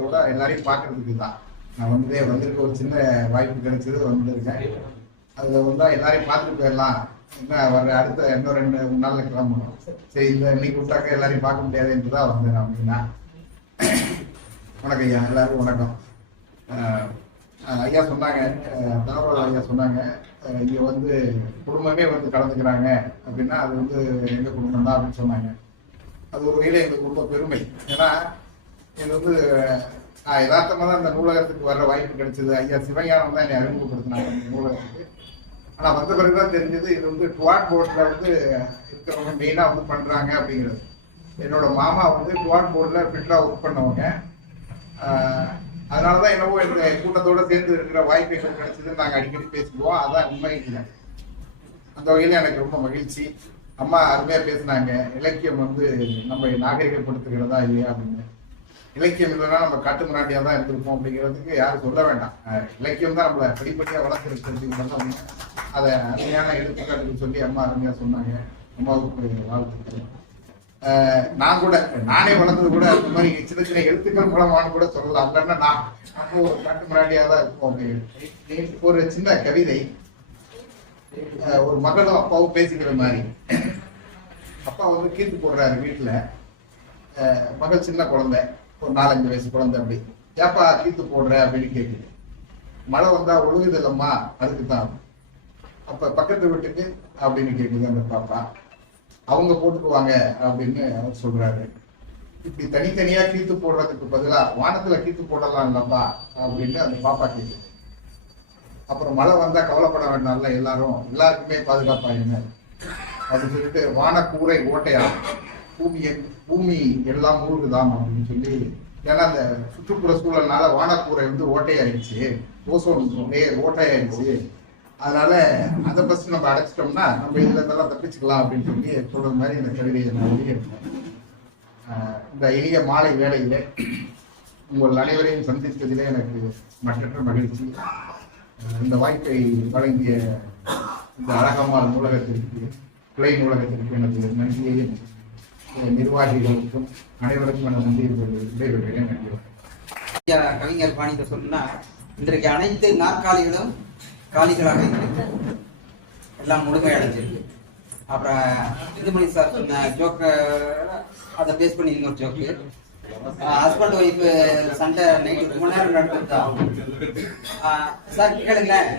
கூட எல்லாரையும் பாக்குறதுக்கு தான் நான் வந்திருக்க ஒரு சின்ன வாய்ப்பு கிடைச்சது வந்திருக்கேன். அதுல வந்தா எல்லாரையும் பார்த்துட்டு போயிடலாம், என்ன வர அடுத்த இன்னும் 2-3 நாள்ல கிளம்பணும். சரி, இந்த இன்னைக்கு விட்டாக்க எல்லாரையும் பார்க்க முடியாது என்றுதான் வந்தேன் அப்படின்னா. வணக்கம் ஐயா, எல்லாருக்கும் வணக்கம். ஐயா சொன்னாங்க, தகவல் ஐயா சொன்னாங்க, இங்க வந்து குடும்பமே வந்து கலந்துக்கிறாங்க அப்படின்னா அது வந்து எங்க குடும்பம் தான் அப்படின்னு சொன்னாங்க. அது ஒரு வகையில எங்களுக்கு ரொம்ப பெருமை. ஏன்னா இது வந்து யதார்த்தமா தான் இந்த நூலகத்துக்கு வர்ற வாய்ப்பு கிடைச்சது. ஐயா சிவஞானம் தான் என்னை அறிமுகப்படுத்தினாங்க இந்த நூலகத்துக்கு. ஆனா வந்த பிறகுதான் தெரிஞ்சது இது வந்து குவாட் போர்ட்ல வந்து இருக்கிறவங்க மெயினா வந்து பண்றாங்க அப்படிங்கிறது. என்னோட மாமா வந்து குவாட் போர்ட்ல ஃபிட்டா ஒர்க் பண்ணவங்க. அதனாலதான் என்னவோ இந்த கூட்டத்தோட சேர்ந்து இருக்கிற வாய்ப்பு எங்களுக்கு கிடைச்சதுன்னு நாங்க அடிக்கடி பேசுவோம். அதான் உண்மை இல்லை. அந்த வகையில எனக்கு ரொம்ப மகிழ்ச்சி. அம்மா அருமையா பேசினாங்க, இலக்கியம் வந்து நம்ம நாகரிகப்படுத்துகிறதா இல்லையா அப்படின்னு. இலக்கியம் இல்லைன்னா நம்ம காட்டு முன்னாடியா தான் இருந்திருப்போம் அப்படிங்கிறதுக்கு யாரும் சொல்ல வேண்டாம். இலக்கியம் தான் நம்மளை படிப்படியா வளர்த்துருக்கிறது. அதை அருமையான எடுத்துக்காட்டுக்கு சொல்லி அம்மா அருமையா சொன்னாங்க. அம்மாவுக்கு வாழ்த்துக்கள். நான் கூட நானே வளர்ந்தது கூட அந்த மாதிரி சின்ன சின்ன எழுத்துக்கள் மூலமானு கூட சொல்லலாம். இல்லைன்னா நம்ம ஒரு காட்டு முன்னாடியா தான் இருப்போம் அப்படின்னு. ஒரு சின்ன கவிதை, ஒரு மகளும் அப்பாவும் பேசிக்கிற மாதிரி. அப்பா வந்து கீர்த்து போடுறாரு வீட்டுல, மகள் சின்ன குழந்தை, ஒரு 4-5 வயசு குழந்தை. அப்படி ஏப்பா கீர்த்து போடுற அப்படின்னு கேட்குது. மழை வந்தா ஒழுகுது இல்லம்மா, அதுக்கு தான். அப்ப பக்கத்து வீட்டுக்கு அப்படின்னு கேட்குது அந்த பாப்பா. அவங்க போட்டுக்குவாங்க அப்படின்னு அவர் சொல்றாரு. இப்படி தனித்தனியா கீர்த்து போடுறதுக்கு பதிலா வானத்துல கீர்த்து போடலாம் இல்லப்பா அப்படின்னு அந்த பாப்பா கேட்குது. அப்புறம் மழை வந்தா கவலைப்பட வேண்டாம்ல, எல்லாருக்குமே பாதுகாப்பாங்க அப்படின்னு சொல்லிட்டு வானக்கூரை ஓட்டையா பூமி எல்லாம் மூழ்குதாம் அப்படின்னு சொல்லி. ஏன்னா அந்த சுற்றுப்புற சூழல்னால வானக்கூரை வந்து ஓட்டையாயிடுச்சு, ஓசோன் ஓட்டையாயிடுச்சு. அதனால அதை ஃபர்ஸ்ட் நம்ம அடைச்சிட்டோம்னா நம்ம இதுல இதெல்லாம் தப்பிச்சுக்கலாம் அப்படின்னு சொல்லி சொல்ற மாதிரி இந்த கவிதையை நான் வெளியிட்டேன். இந்த இனிய மாலை வேளையில உங்கள் அனைவரையும் சந்தித்ததிலே எனக்கு மற்றற்ற மகிழ்ச்சி. இந்த வாய்ப்பை வழங்கிய இந்த அழகம்மாள் நூலகத்திற்கு, கிளை நூலகத்திற்கு எனது நன்றியையும் நிர்வாகிகளுக்கும் அனைவருக்கும் எனது நன்றியை விடைபெறுகிறேன். நன்றி. கவிஞர் பாணியில சொன்னா, இன்றைக்கு அனைத்து நாற்காலிகளும் காலிகளாக இருக்கு, எல்லாம் முழுமை அடைஞ்சிருக்கு. அப்புறம் இதுமணி சார் சொன்ன ஜோக்கு அதை பேஸ் பண்ணி இன்னொரு ஜோக்கு. ஹஸ்பண்ட் ஒய்ஃப் சண்டை நைட்டு ரொம்ப நேரம் நடந்துருந்தா சார் கேளுங்களேன்.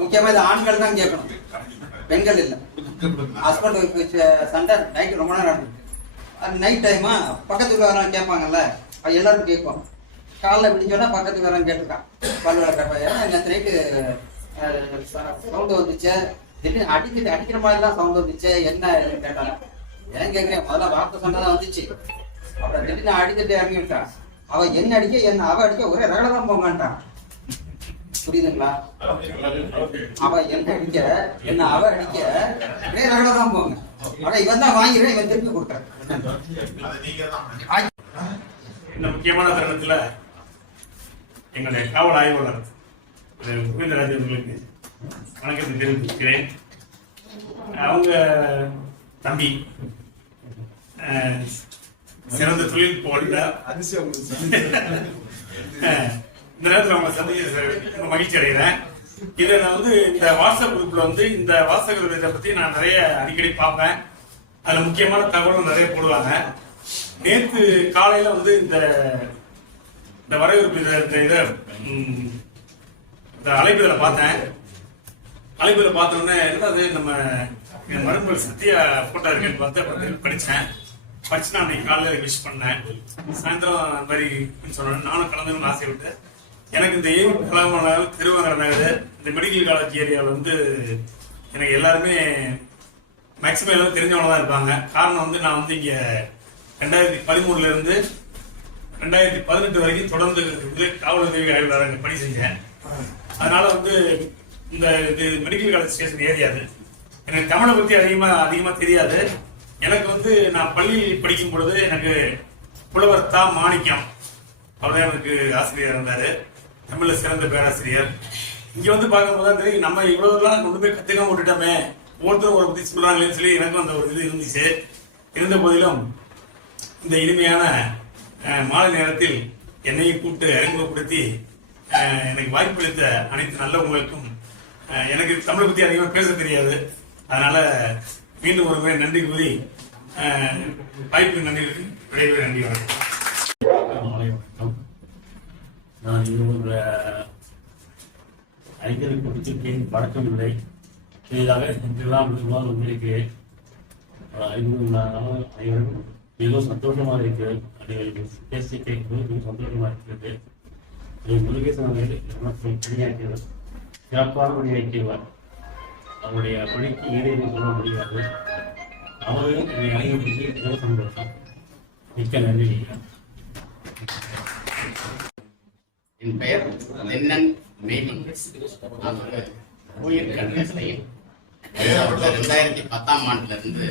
முக்கியமாக இது ஆண்கள் தான் கேட்கணும், பெண்கள் இல்லை. ஹஸ்பண்ட் ஒய்ஃப் சண்டை நைட்டு ரொம்ப நேரம் நடந்துருக்கு. அது நைட் டைமா பக்கத்துக்கு வரலாம் கேட்பாங்கல்ல, அது எல்லாரும் கேட்கும். காலைல விடிஞ்சோன்னா பக்கத்துக்கு வரலாம் கேட்டுருக்கான் பல் வளர்க்குறப்ப. ஏன்னா நேற்று நைட்டு சவுண்டு வந்துச்சு, திடீர்னு அடிக்கிற மாதிரிலாம் சவுண்ட் வந்துச்சு, என்ன கேட்டாங்க. ஏன் கேட்குறேன், முதல்ல வார்த்தை சொன்னதான் வந்துச்சு. அப்புறம் திடீர்னு அடிச்சுட்டு இறங்கிட்டான். அவ என்ன அடிக்க என்ன அவ அடிக்க ஒரே ரகலை தான் போங்கன்ட்டான். புரியுதுங்களா? அவ என்ன அடிக்க என்ன அவ அடிக்க ஒரே ரகலை தான் போங்க. ஆனா இவன் தான் வாங்கிறேன், இவன் திருப்பி கொடுக்குறேன். இந்த முக்கியமான தருணத்துல எங்களுடைய காவல் ஆய்வாளர் கோவிந்தராஜ் அவர்களுக்கு வணக்கத்தை தெரிவிக்கிறேன். அவங்க தம்பி சிறந்த தொழில் போல இந்த நேரத்தில் அவங்க சந்திக்க மகிழ்ச்சி அடைகிறேன். இதை நான் வந்து இந்த வாட்ஸ்அப் குரூப்ல வந்து இந்த வாசகர் இதை பத்தி நான் நிறைய அடிக்கடி பார்ப்பேன். அதுல முக்கியமான தகவலும் நிறைய போடுவாங்க. நேற்று காலையில வந்து இந்த வரவேற்பு இந்த அழைப்புதலை பார்த்தேன். அழைப்புதலை பார்த்த உடனே என்னது நம்ம மருமகள் சத்யா போட்டோ இருக்கேன்னு பார்த்து படிச்சேன். படிச்சு நான் அன்னைக்கு காலையில விஷ் பண்ணேன். சாயந்தரம் அந்த மாதிரி சொன்னேன். நானும் கலந்துன்னு ஆசைப்பட்டு எனக்கு இந்த கலாமணம் திருவங்கர நகர் இந்த மெடிக்கல் காலேஜ் ஏரியாவில் வந்து எனக்கு எல்லாருமே மேக்சிமம் எல்லாரும் தெரிஞ்சவங்க தான் இருப்பாங்க. காரணம் வந்து நான் வந்து இங்க 2013 இருந்து 2018 வரைக்கும் தொடர்ந்து காவல் உதவி ஆய்வாளர் பணி செஞ்சேன். அதனால வந்து இந்த மெடிக்கல் காலேஜ் ஸ்டேஷன் ஏரியாது. எனக்கு தமிழை பத்தி அதிகமா தெரியாது. எனக்கு வந்து நான் பள்ளி படிக்கும் பொழுது எனக்கு புலவர் தா மாணிக்கம் அவர்தான் எனக்கு ஆசிரியர் இருந்தாரு. தமிழ்ல சிறந்த பேராசிரியர். இங்க வந்து பார்க்கும்போது நம்ம இவ்வளவுலாம் கொண்டு போய் கத்துக்காம விட்டுட்டோமே, ஒவ்வொருத்தரும் ஒரு பத்தி சொல்றாங்களேன்னு சொல்லி எனக்கும் அந்த ஒரு இது இருந்துச்சு. இருந்த போதிலும் இந்த இனிமையான மாலை நேரத்தில் என்னையும் கூப்பிட்டு அறிமுகப்படுத்தி எனக்கு வாய்ப்பளித்த அனைத்து நல்லவங்களுக்கும், எனக்கு தமிழை பத்தி அதிகமாக பேச தெரியாது, அதனால மீண்டும் ஒரு முறை நன்றி கூறி வாய்ப்பு நன்றி விடைபெற நன்றி. வணக்கம். நான் ஒரு அறிஞரை கொடுத்திருக்கேன், பழக்கம் இல்லை. இதாக சென்றெல்லாம் உங்களுக்கு அனைவருக்கும் மிகவும் சந்தோஷமாக இருக்கிறது. அதை பேசி கேட்கும்போது மிகவும் சந்தோஷமாக இருக்கிறது. முருகேசன் அவர்கள் பணியாற்றியவர், சிறப்பான பணியாற்றியவர். அவருடைய பணிக்கு ஈடேறி சொல்ல முடியாது. அவர்களும் என்னை அழைப்பது மிக சந்தோஷம். மிக்க நன்றி. என் பெயர் லென்னன் மேய்மன். நான் ஒரு கோயில் கண்காட்சியில் 2010ஆம் ஆண்டுல இருந்து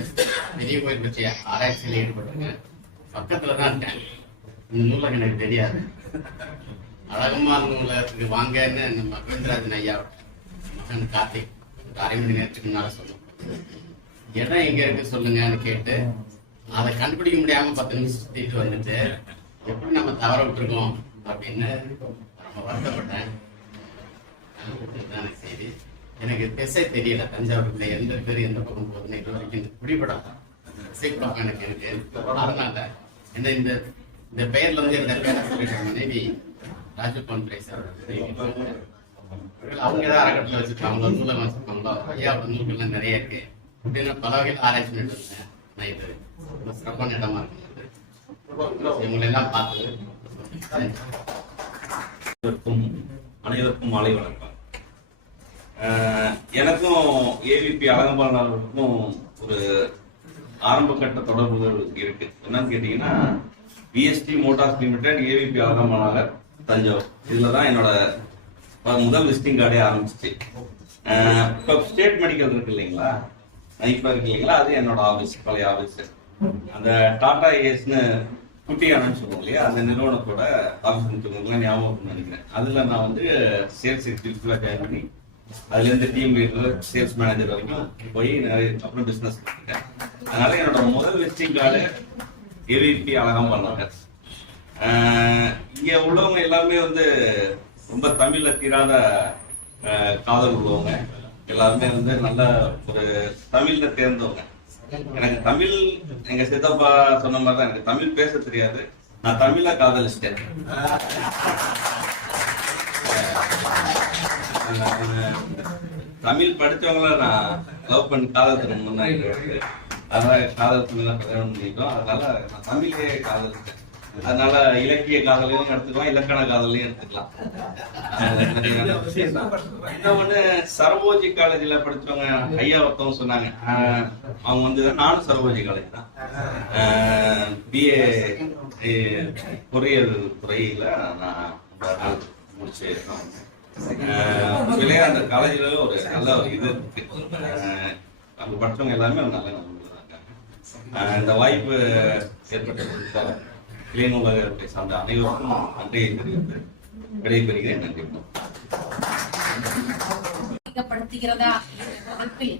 பெரிய கோயில் பற்றிய ஆராய்ச்சியில் ஈடுபட்டிருக்கேன். பக்கத்துல தான் இருக்கேன். இந்த நூலகம் எனக்கு தெரியாது. அழகமான நூலகத்துக்கு வாங்கன்னு நம்ம கோவிந்தராஜன் ஐயா மகன் கார்த்திக் ஒரு 1/2 மணி நேரத்துக்கு முன்னால சொன்னோம். இடம் எங்க இருக்கு சொல்லுங்கன்னு கேட்டு அதை கண்டுபிடிக்க முடியாம 10 நிமிஷம் சுத்திட்டு வந்துட்டு எப்படி நம்ம தவற விட்டுருக்கோம் அப்படின்னு ரொம்ப வருத்தப்பட்டேன். செய்தி எனக்கு திசை தெரியல. தஞ்சாவூர்ல எந்த பேர் எந்த பக்கம் போகுதுன்னு இது வரைக்கும் குடிபடம் இசைப்பழக்கம் எனக்கு இருக்கு. அதனால என்ன இந்த பெயர்ல வந்து இந்த பேராசிரியர் மனைவி ராஜபான் பிரைஸ் அவங்க தான் அறக்கட்டளை வச்சிருக்காங்களோ, நூலகம் வச்சிருக்காங்களோ, ஐயாவோட நூல்கள்லாம் நிறைய இருக்கு அப்படின்னு பல வகையில் ஆராய்ச்சி பண்ணிட்டு இருந்தேன். நான் இது ரொம்ப சிறப்பான இடமா இருக்கு. இவங்களை எல்லாம் பார்த்து அனைவருக்கும் மாலை வணக்கம். எனக்கும் ஏவிபி அழகம்பாளருக்கும் ஒரு ஆரம்ப கட்ட தொடர்புகள் இருக்கு. என்னன்னு கேட்டீங்கன்னா, பிஎஸ்டி மோட்டார்ஸ் லிமிடெட், ஏவிபி அழகம்பாளர், தஞ்சாவூர். இதுலதான் என்னோட முதல் விசிட்டிங் கார்டே ஆரம்பிச்சிச்சு. இப்போ ஸ்டேட் மெடிக்கல் இருக்கு இல்லைங்களா, இப்ப இருக்கு இல்லைங்களா, அது என்னோட ஆபீஸ், பழைய ஆபீஸ். அந்த டாடா ஏஸ்னு குட்டியானு சொல்லுவோம் இல்லையா, அந்த நிறுவனத்தோட ஆபீஸ் ஞாபகம் நினைக்கிறேன். அதுல நான் வந்து சேல்ஸ் எக்ஸிக்யூட்டிவா ஜாயின் பண்ணி அதுல இருந்து டீம் லீடர், சேல்ஸ் மேனேஜர் வரைக்கும் போய் நிறைய அப்புறம் பிசினஸ் பண்ணிட்டேன். அதனால என்னோட முதல் விசிட்டிங் கார்டு ஏவிபி அழகம்பாளர். இங்க உள்ளவங்க எல்லாமே வந்து ரொம்ப தமிழ்ல தீராத காதல் உள்ளவங்க. எல்லாருமே வந்து நல்ல ஒரு தமிழ்ல தேர்ந்தவங்க. எனக்கு தமிழ் எங்க சித்தப்பா சொன்ன மாதிரி தான், எனக்கு தமிழ் பேச தெரியாது, நான் தமிழ காதலிச்சிட்டேன். தமிழ் படிச்சவங்கள நான் லவ் பண்ணி காதல் திருமணம் தான் இருக்கு. அதனால காதல் திருமணம் கல்யாணம் பண்ணிட்டோம். அதனால நான் தமிழே காதலிச்சேன். அதனால இலக்கிய காதலையும் எடுத்துக்கலாம், இலக்கண காதலையும் எடுத்துக்கலாம். இன்னொன்னு சரபோஜி காலேஜ்ல படிச்சவங்க ஐயா ஒருத்தவங்க சொன்னாங்க, அவங்க வந்து நானும் சரபோஜி காலேஜ் தான், பிஏ பொறியியல் துறையில நான் முடிச்சு. அந்த காலேஜ்ல ஒரு நல்ல ஒரு இது இருக்கு, அங்க படிச்சவங்க எல்லாருமே ஒரு நல்ல நண்பர்கள் தான் இருக்காங்க. இந்த வாய்ப்பு ஏற்பட்ட இளைய நூலகத்தை சார்ந்த அனைவருக்கும் நன்றியை தெரிவித்து விடைபெறுகிறேன். நன்றி. படுத்துகிறதா வகுப்பில்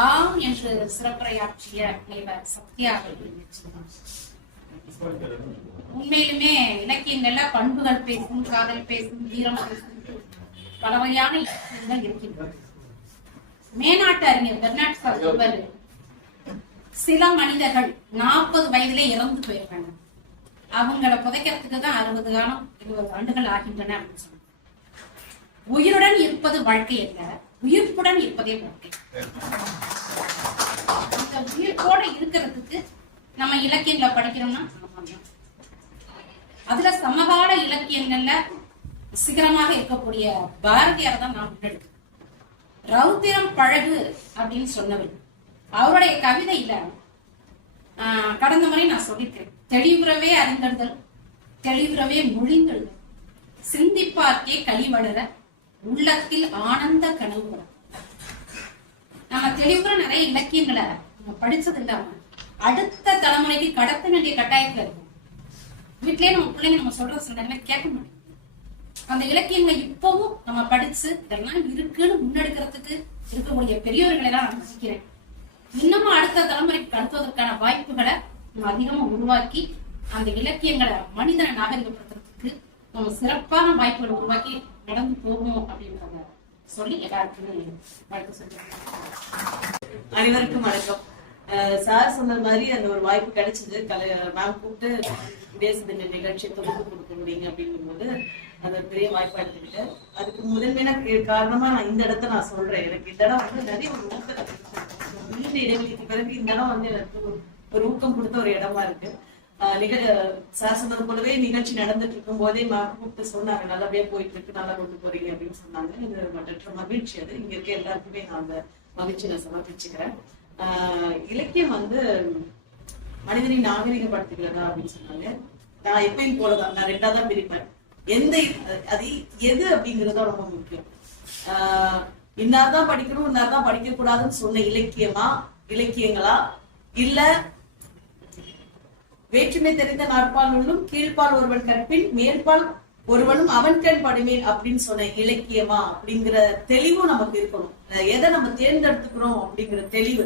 ஆம் என்று சிறப்புரையாற்றிய தலைவர் சத்யா உண்மையிலுமே இலக்கியங்கள்ல பண்புகள் பேசும், காதல் பேசும், வீரம் பேசும், பல வகையான இலக்கியங்கள் இருக்கின்றன. மேனாட்டு அறிஞர் பெர்னாட் ஷா சொல்வாரு, சில மனிதர்கள் 40 வயதிலே இறந்து போயிருக்காங்க, அவங்களை புதைக்கிறதுக்கு தான் 60 காலம் 20 ஆண்டுகள் ஆகின்றன அப்படின்னு சொன்னாங்க. உயிருடன் இருப்பது வாழ்க்கை அல்ல, உயிர்ப்புடன் இருப்பதே வாழ்க்கை. இந்த உயிர்ப்போட இருக்கிறதுக்கு நம்ம இலக்கியங்களை படிக்கிறோம்னா அதுல சமகால இலக்கியங்கள்ல சிகரமாக இருக்கக்கூடிய பாரதியார் தான் நான் முன்னெடுக்கிறேன். ரௌத்திரம் பழகு அப்படின்னு சொன்னவர், அவருடைய கவிதையில கடந்த முறை நான் சொல்லியிருக்கேன், தெளிவுறவே அறிந்தெழுதல், தெளிவுறவே மொழிந்தெழுதல், சிந்திப்பார்க்கே கலி வளர, உள்ளத்தில் ஆனந்த கனவு வளர. நம்ம தெளிவுற நிறைய இலக்கியங்களை நம்ம படிச்சது இல்லாம அடுத்த தலைமுறைக்கு கடத்த வேண்டிய கட்டாயத்துல இருக்கும். வீட்லயே நம்ம பிள்ளைங்க நம்ம சொல்ற சில நேரம் கேட்க மாட்டோம். அந்த இலக்கியங்களை இப்பவும் நம்ம படிச்சு இதெல்லாம் இருக்குன்னு முன்னெடுக்கிறதுக்கு இருக்கக்கூடிய பெரியவர்களை எல்லாம் நான் ரசிக்கிறேன். இன்னமும் அடுத்த தலைமுறைக்கு கடத்துவதற்கான வாய்ப்புகளை நம்ம அதிகமா உருவாக்கி அந்த இலக்கியங்களை மனிதனை நாகரிகப்படுத்துறதுக்கு நம்ம சிறப்பான வாய்ப்புகளை உருவாக்கி நடந்து போவோம் அப்படின்றத சொல்லி எல்லாருக்குமே வாழ்த்து சொல்றேன். அனைவருக்கும் வணக்கம். சார் சொன்ன மாதிரி அந்த ஒரு வாய்ப்பு கிடைச்சது, மேம் கூப்பிட்டு தேச தின நிகழ்ச்சி தொகுப்பு கொடுக்க முடியுங்க அப்படிங்கும் போது அது பெரிய வாய்ப்பா எடுத்துக்கிட்டேன். அதுக்கு முதன்மையான காரணமா நான் இந்த இடத்த நான் சொல்றேன். எனக்கு இந்த இடம் வந்து நிறைய ஒரு நீண்ட இடைவெளிக்கு பிறகு இந்த இடம் வந்து எனக்கு ஒரு ஊக்கம் கொடுத்த ஒரு இடமா இருக்கு. சார் சொன்னது போலவே நிகழ்ச்சி நடந்துட்டு இருக்கும் போதே கூப்பிட்டு சொன்னாங்க, நல்லபடியா போயிட்டு இருக்கு, நல்லா கொண்டு போறீங்க அப்படின்னு சொன்னாங்க. இது மற்ற மகிழ்ச்சி. அது இங்க இருக்க எல்லாருக்குமே நான் அந்த மகிழ்ச்சி நான் சமர்ப்பிச்சுக்கிறேன். இலக்கியம் வந்து மனிதனை நாகரிகப்படுத்துகிறதா அப்படின்னு சொன்னாங்க. நான் எப்பயும் போலதான், நான் 2ஆ தான் பிரிப்பேன். அது எது அப்படிங்கறத ரொம்ப முக்கியம். இன்னார்தான் படிக்கணும், இன்னார்தான் படிக்க கூடாதுன்னு சொன்ன இலக்கியங்களா, இல்ல வேற்றுமை தெரிந்த நாட்பால் உள்ளும் கீழ்பால் ஒருவன் கற்பின் மேற்பால் ஒருவனும் அவன் கண் படுமேன் அப்படின்னு சொன்ன இலக்கியமா அப்படிங்கிற தெளிவும் நமக்கு இருக்கணும். எதை நம்ம தேர்ந்தெடுத்துக்கிறோம் அப்படிங்கிற தெளிவு,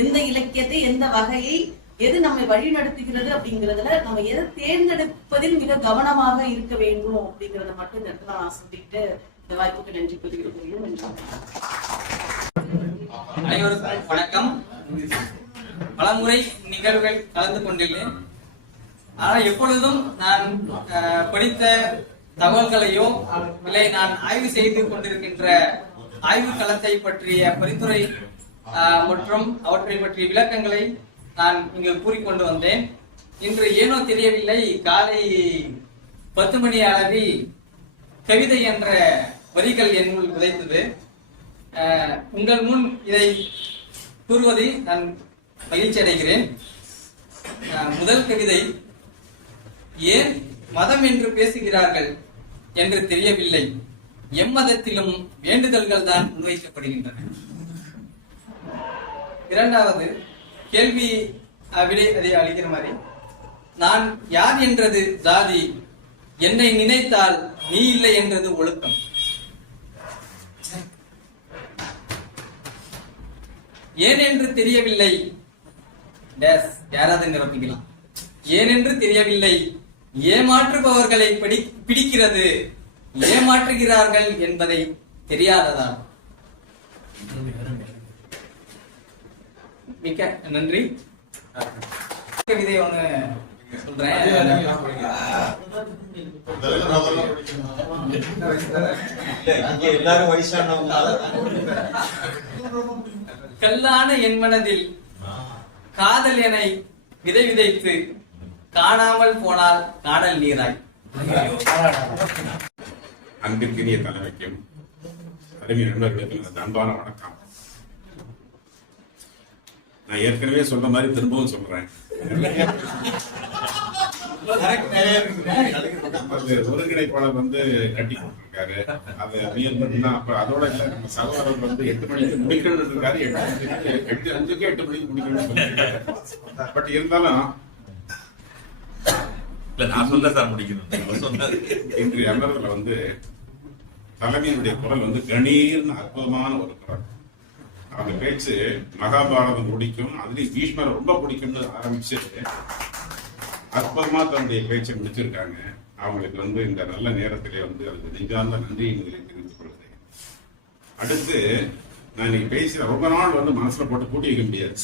எந்த இலக்கியத்தை எந்த வகையை எது நம்மை வழி நடத்துகிறது அப்படிங்கிறதுல நம்ம எதை தேர்ந்தெடுப்பதில் மிக கவனமாக இருக்க வேண்டும் அப்படிங்கறத மட்டும் இந்த இடத்துல நான் சொல்லிட்டு இந்த வாய்ப்புக்கு நன்றி கூறுகிறேன். அனைவருக்கும் வணக்கம். பலமுறை நிகழ்வுகள் கலந்து கொண்டுள்ளேன். ஆனால் எப்பொழுதும் நான் படித்த தகவல்களையோ இல்லை நான் ஆய்வு செய்து கொண்டிருக்கின்ற ஆய்வு களத்தை பற்றிய பரிந்துரை மற்றும் அவற்றை பற்றிய விளக்கங்களை நான் இங்கு கூறிக்கொண்டு வந்தேன். இன்று ஏனோ தெரியவில்லை, காலை 10 மணி அளவில் கவிதை என்ற வரிகள் என்னுள் விதைத்தது. உங்கள் முன் இதை கூறுவதை நான் மகிழ்ச்சி அடைகிறேன். முதல் கவிதை, ஏன் மதம் என்று பேசுகிறார்கள் என்று தெரியவில்லை, எம்மதத்திலும் வேண்டுதல்கள் தான் முன்வைக்கப்படுகின்றன. இரண்டாவது கேள்வி விடை அதை அளிக்கிற மாதிரி, நான் யார் என்றது ஜாதி, என்னை நினைத்தால் நீ இல்லை என்றது ஒழுக்கம். ஏன் என்று தெரியவில்லை, யாராவது நிரப்பிக்கலாம். ஏனென்று தெரியவில்லை, ஏமாற்றுபவர்களை பிடிக்கிறது, ஏமாற்றுகிறார்கள் என்பதை தெரியாததா. மிக்க நன்றி. கவிதை ஒண்ணு சொல்றேன். எல்லாரும் வயசானவங்க. கல்லான என் மனதில் காதல் என விதை விதைத்து காணாமல் போனால் காடல் நீராய். அன்பிற்கினிய தலைமைக்கும் அருமை நண்பர்களுக்கு அன்பான வணக்கம். நான் ஏற்கனவே சொன்ன மாதிரி திரும்பவும் சொல்றேன். ஒருங்கிணைப்பாளர் வந்து கட்டி கொடுத்திருக்காரு. அதை முயல் பண்ணா அப்ப அதோட இல்ல, நம்ம சகோதரர் வந்து 8 மணிக்கு முடிக்கணும்னு இருக்காரு. 8 மணிக்கு முடிக்கணும்னு சொல்லியிருக்காரு. பட் இருந்தாலும் நான் சொல்ல சார் முடிக்கணும். இன்றைய அமர்வுல வந்து தலைமையினுடைய குரல் வந்து கணீர்னு அற்புதமான ஒரு குரல். அவங்க பேச்சு மகாபாரதம் பிடிக்கும், அதுலயும் பீஷ்மரை ரொம்ப பிடிக்கும்னு ஆரம்பிச்சு அற்புதமா தன்னுடைய பேச்சை முடிச்சிருக்காங்க. அவங்களுக்கு வந்து இந்த நல்ல நேரத்திலே வந்து அதுக்கு நெஞ்சார்ந்த நன்றியை தெரிவித்துக் கொள்கிறேன். அடுத்து நான் இன்னைக்கு பேசின ரொம்ப நாள் வந்து மனசுல போட்டு கூட்டி வைக்க முடியாது.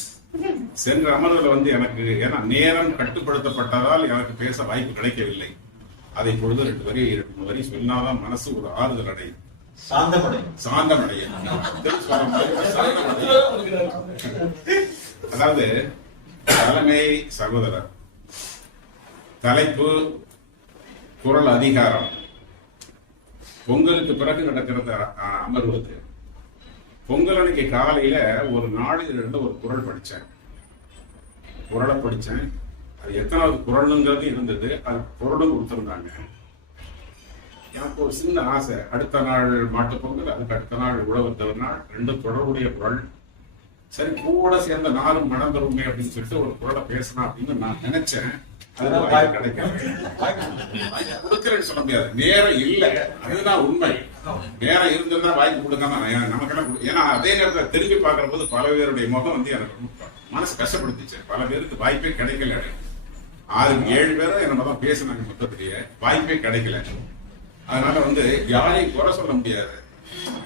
சென்ற அமர்வுல வந்து எனக்கு ஏன்னா நேரம் கட்டுப்படுத்தப்பட்டதால் எனக்கு பேச வாய்ப்பு கிடைக்கவில்லை. அதை பொழுது 2 வரி சொன்னாதான் மனசு ஒரு ஆறுதல் அடையும், சாந்தமடைய. அதாவது தலைமை சகோதரர் தலைப்பு குரல் அதிகாரம். பொங்கலுக்கு பிறகு நடக்கிறது அமர்வது. பொங்கல் அன்னைக்கு காலையில ஒரு நாளிலிருந்து ஒரு குரல் படிச்சேன். குரலை படிச்சேன். அது எத்தனாவது குரலுங்கிறது இருந்தது. அது குரலும் கொடுத்திருந்தாங்க. எனக்கு ஒரு சின்ன ஆசை, அடுத்த நாள் மாட்டு பொங்கல், அதுக்கு அடுத்த நாள் உழவர் திருநாள், 2 தொடர்புடைய குரல். சரி, கூட சேர்ந்த 4 மணந்தருமை அப்படின்னு சொல்லிட்டு ஒரு குரலை பேசணும் அப்படின்னு நான் நினைச்சேன். கொடுக்கிறேன்னு சொல்ல முடியாது, நேரம் இல்ல, அதுதான் உண்மை. நேரம் இருந்திருந்தா வாய்ப்பு கொடுக்காம நமக்கெல்லாம். ஏன்னா அதே நேரத்தில் திரும்பி பார்க்கிற போது பல பேருடைய முகம் வந்து எனக்கு மனசு கஷ்டப்படுத்திச்சு. பல பேருக்கு வாய்ப்பே கிடைக்கல. 6-7 பேரும் என்ன தான் பேசினாங்க, மொத்தத்திலேயே வாய்ப்பே கிடைக்கல. அதனால வந்து யாரையும் குறை சொல்ல முடியாது.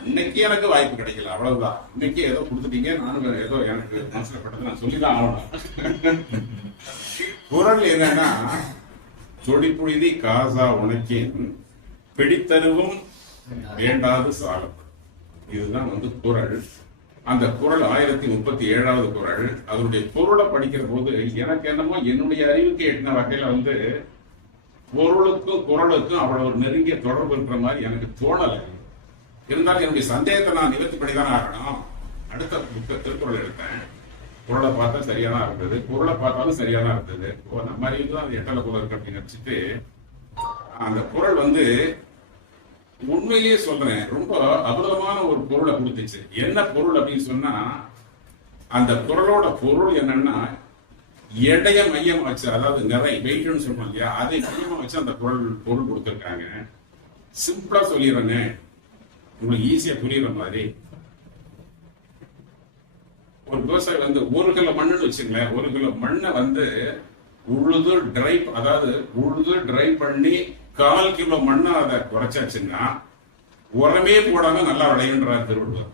இன்னைக்கு எனக்கு வாய்ப்பு கிடைக்கல, அவ்வளவுதான். இன்னைக்கு ஏதோ கொடுத்துட்டீங்க, நானும் ஏதோ எனக்கு மனசுல பட்டது நான் சொல்லிதான் ஆகணும். குரல் என்னன்னா, தொடிப்புழுதி காசா உனக்கேன் பிடித்தருவும் வேண்டாது சாலம். இதுதான் வந்து குரல். அந்த குரல் 1037வது குரல். அதனுடைய பொருளை படிக்கிற போது எனக்கு என்னமோ என்னுடைய அறிவுக்கு எட்டின வகையில வந்து பொருளுக்கும் குரலுக்கும் அவ்வளவு ஒரு நெருங்கிய தொடர்பு இருக்கிற மாதிரி எனக்கு தோணலை. இருந்தாலும் என்னுடைய சந்தேகத்தை நான் நிவர்த்தி பண்ணிதான் ஆகணும். அடுத்த திருக்குறள் எடுத்தேன். குரலை பார்த்தா சரியாதான் இருந்தது, குரலை பார்த்தாலும் சரியாதான் இருந்தது. நம்ம அறிவு தான் அது எட்டலை குரல் இருக்கு அப்படின்னு நினைச்சிட்டு அந்த குரல் வந்து உண்மையிலேயே சொல்றேன், ரொம்ப அபூர்வமான ஒரு பொருளை கொடுத்துச்சு. என்ன பொருள் அப்படின்னு சொன்னா, அந்த குரலோட பொருள் என்னன்னா, எடைய மையம் வச்சு, அதாவது நிறை வெயிட்னு சொல்றோம் இல்லையா, அதை மையமா வச்சு அந்த பொருள் கொடுத்துருக்காங்க. சிம்பிளா சொல்லிடுறேன்னு உங்களுக்கு ஈஸியா புரியுற மாதிரி. ஒரு விவசாயி வந்து 1 கிலோ மண்ணுன்னு வச்சுங்களேன். 1 கிலோ மண்ணை வந்து உழுது ட்ரை பண்ணி 1/4 கிலோ மண்ணை அதை குறைச்சாச்சுன்னா உரமே போடாம நல்லா விளையுன்றார் திருவள்ளுவர்.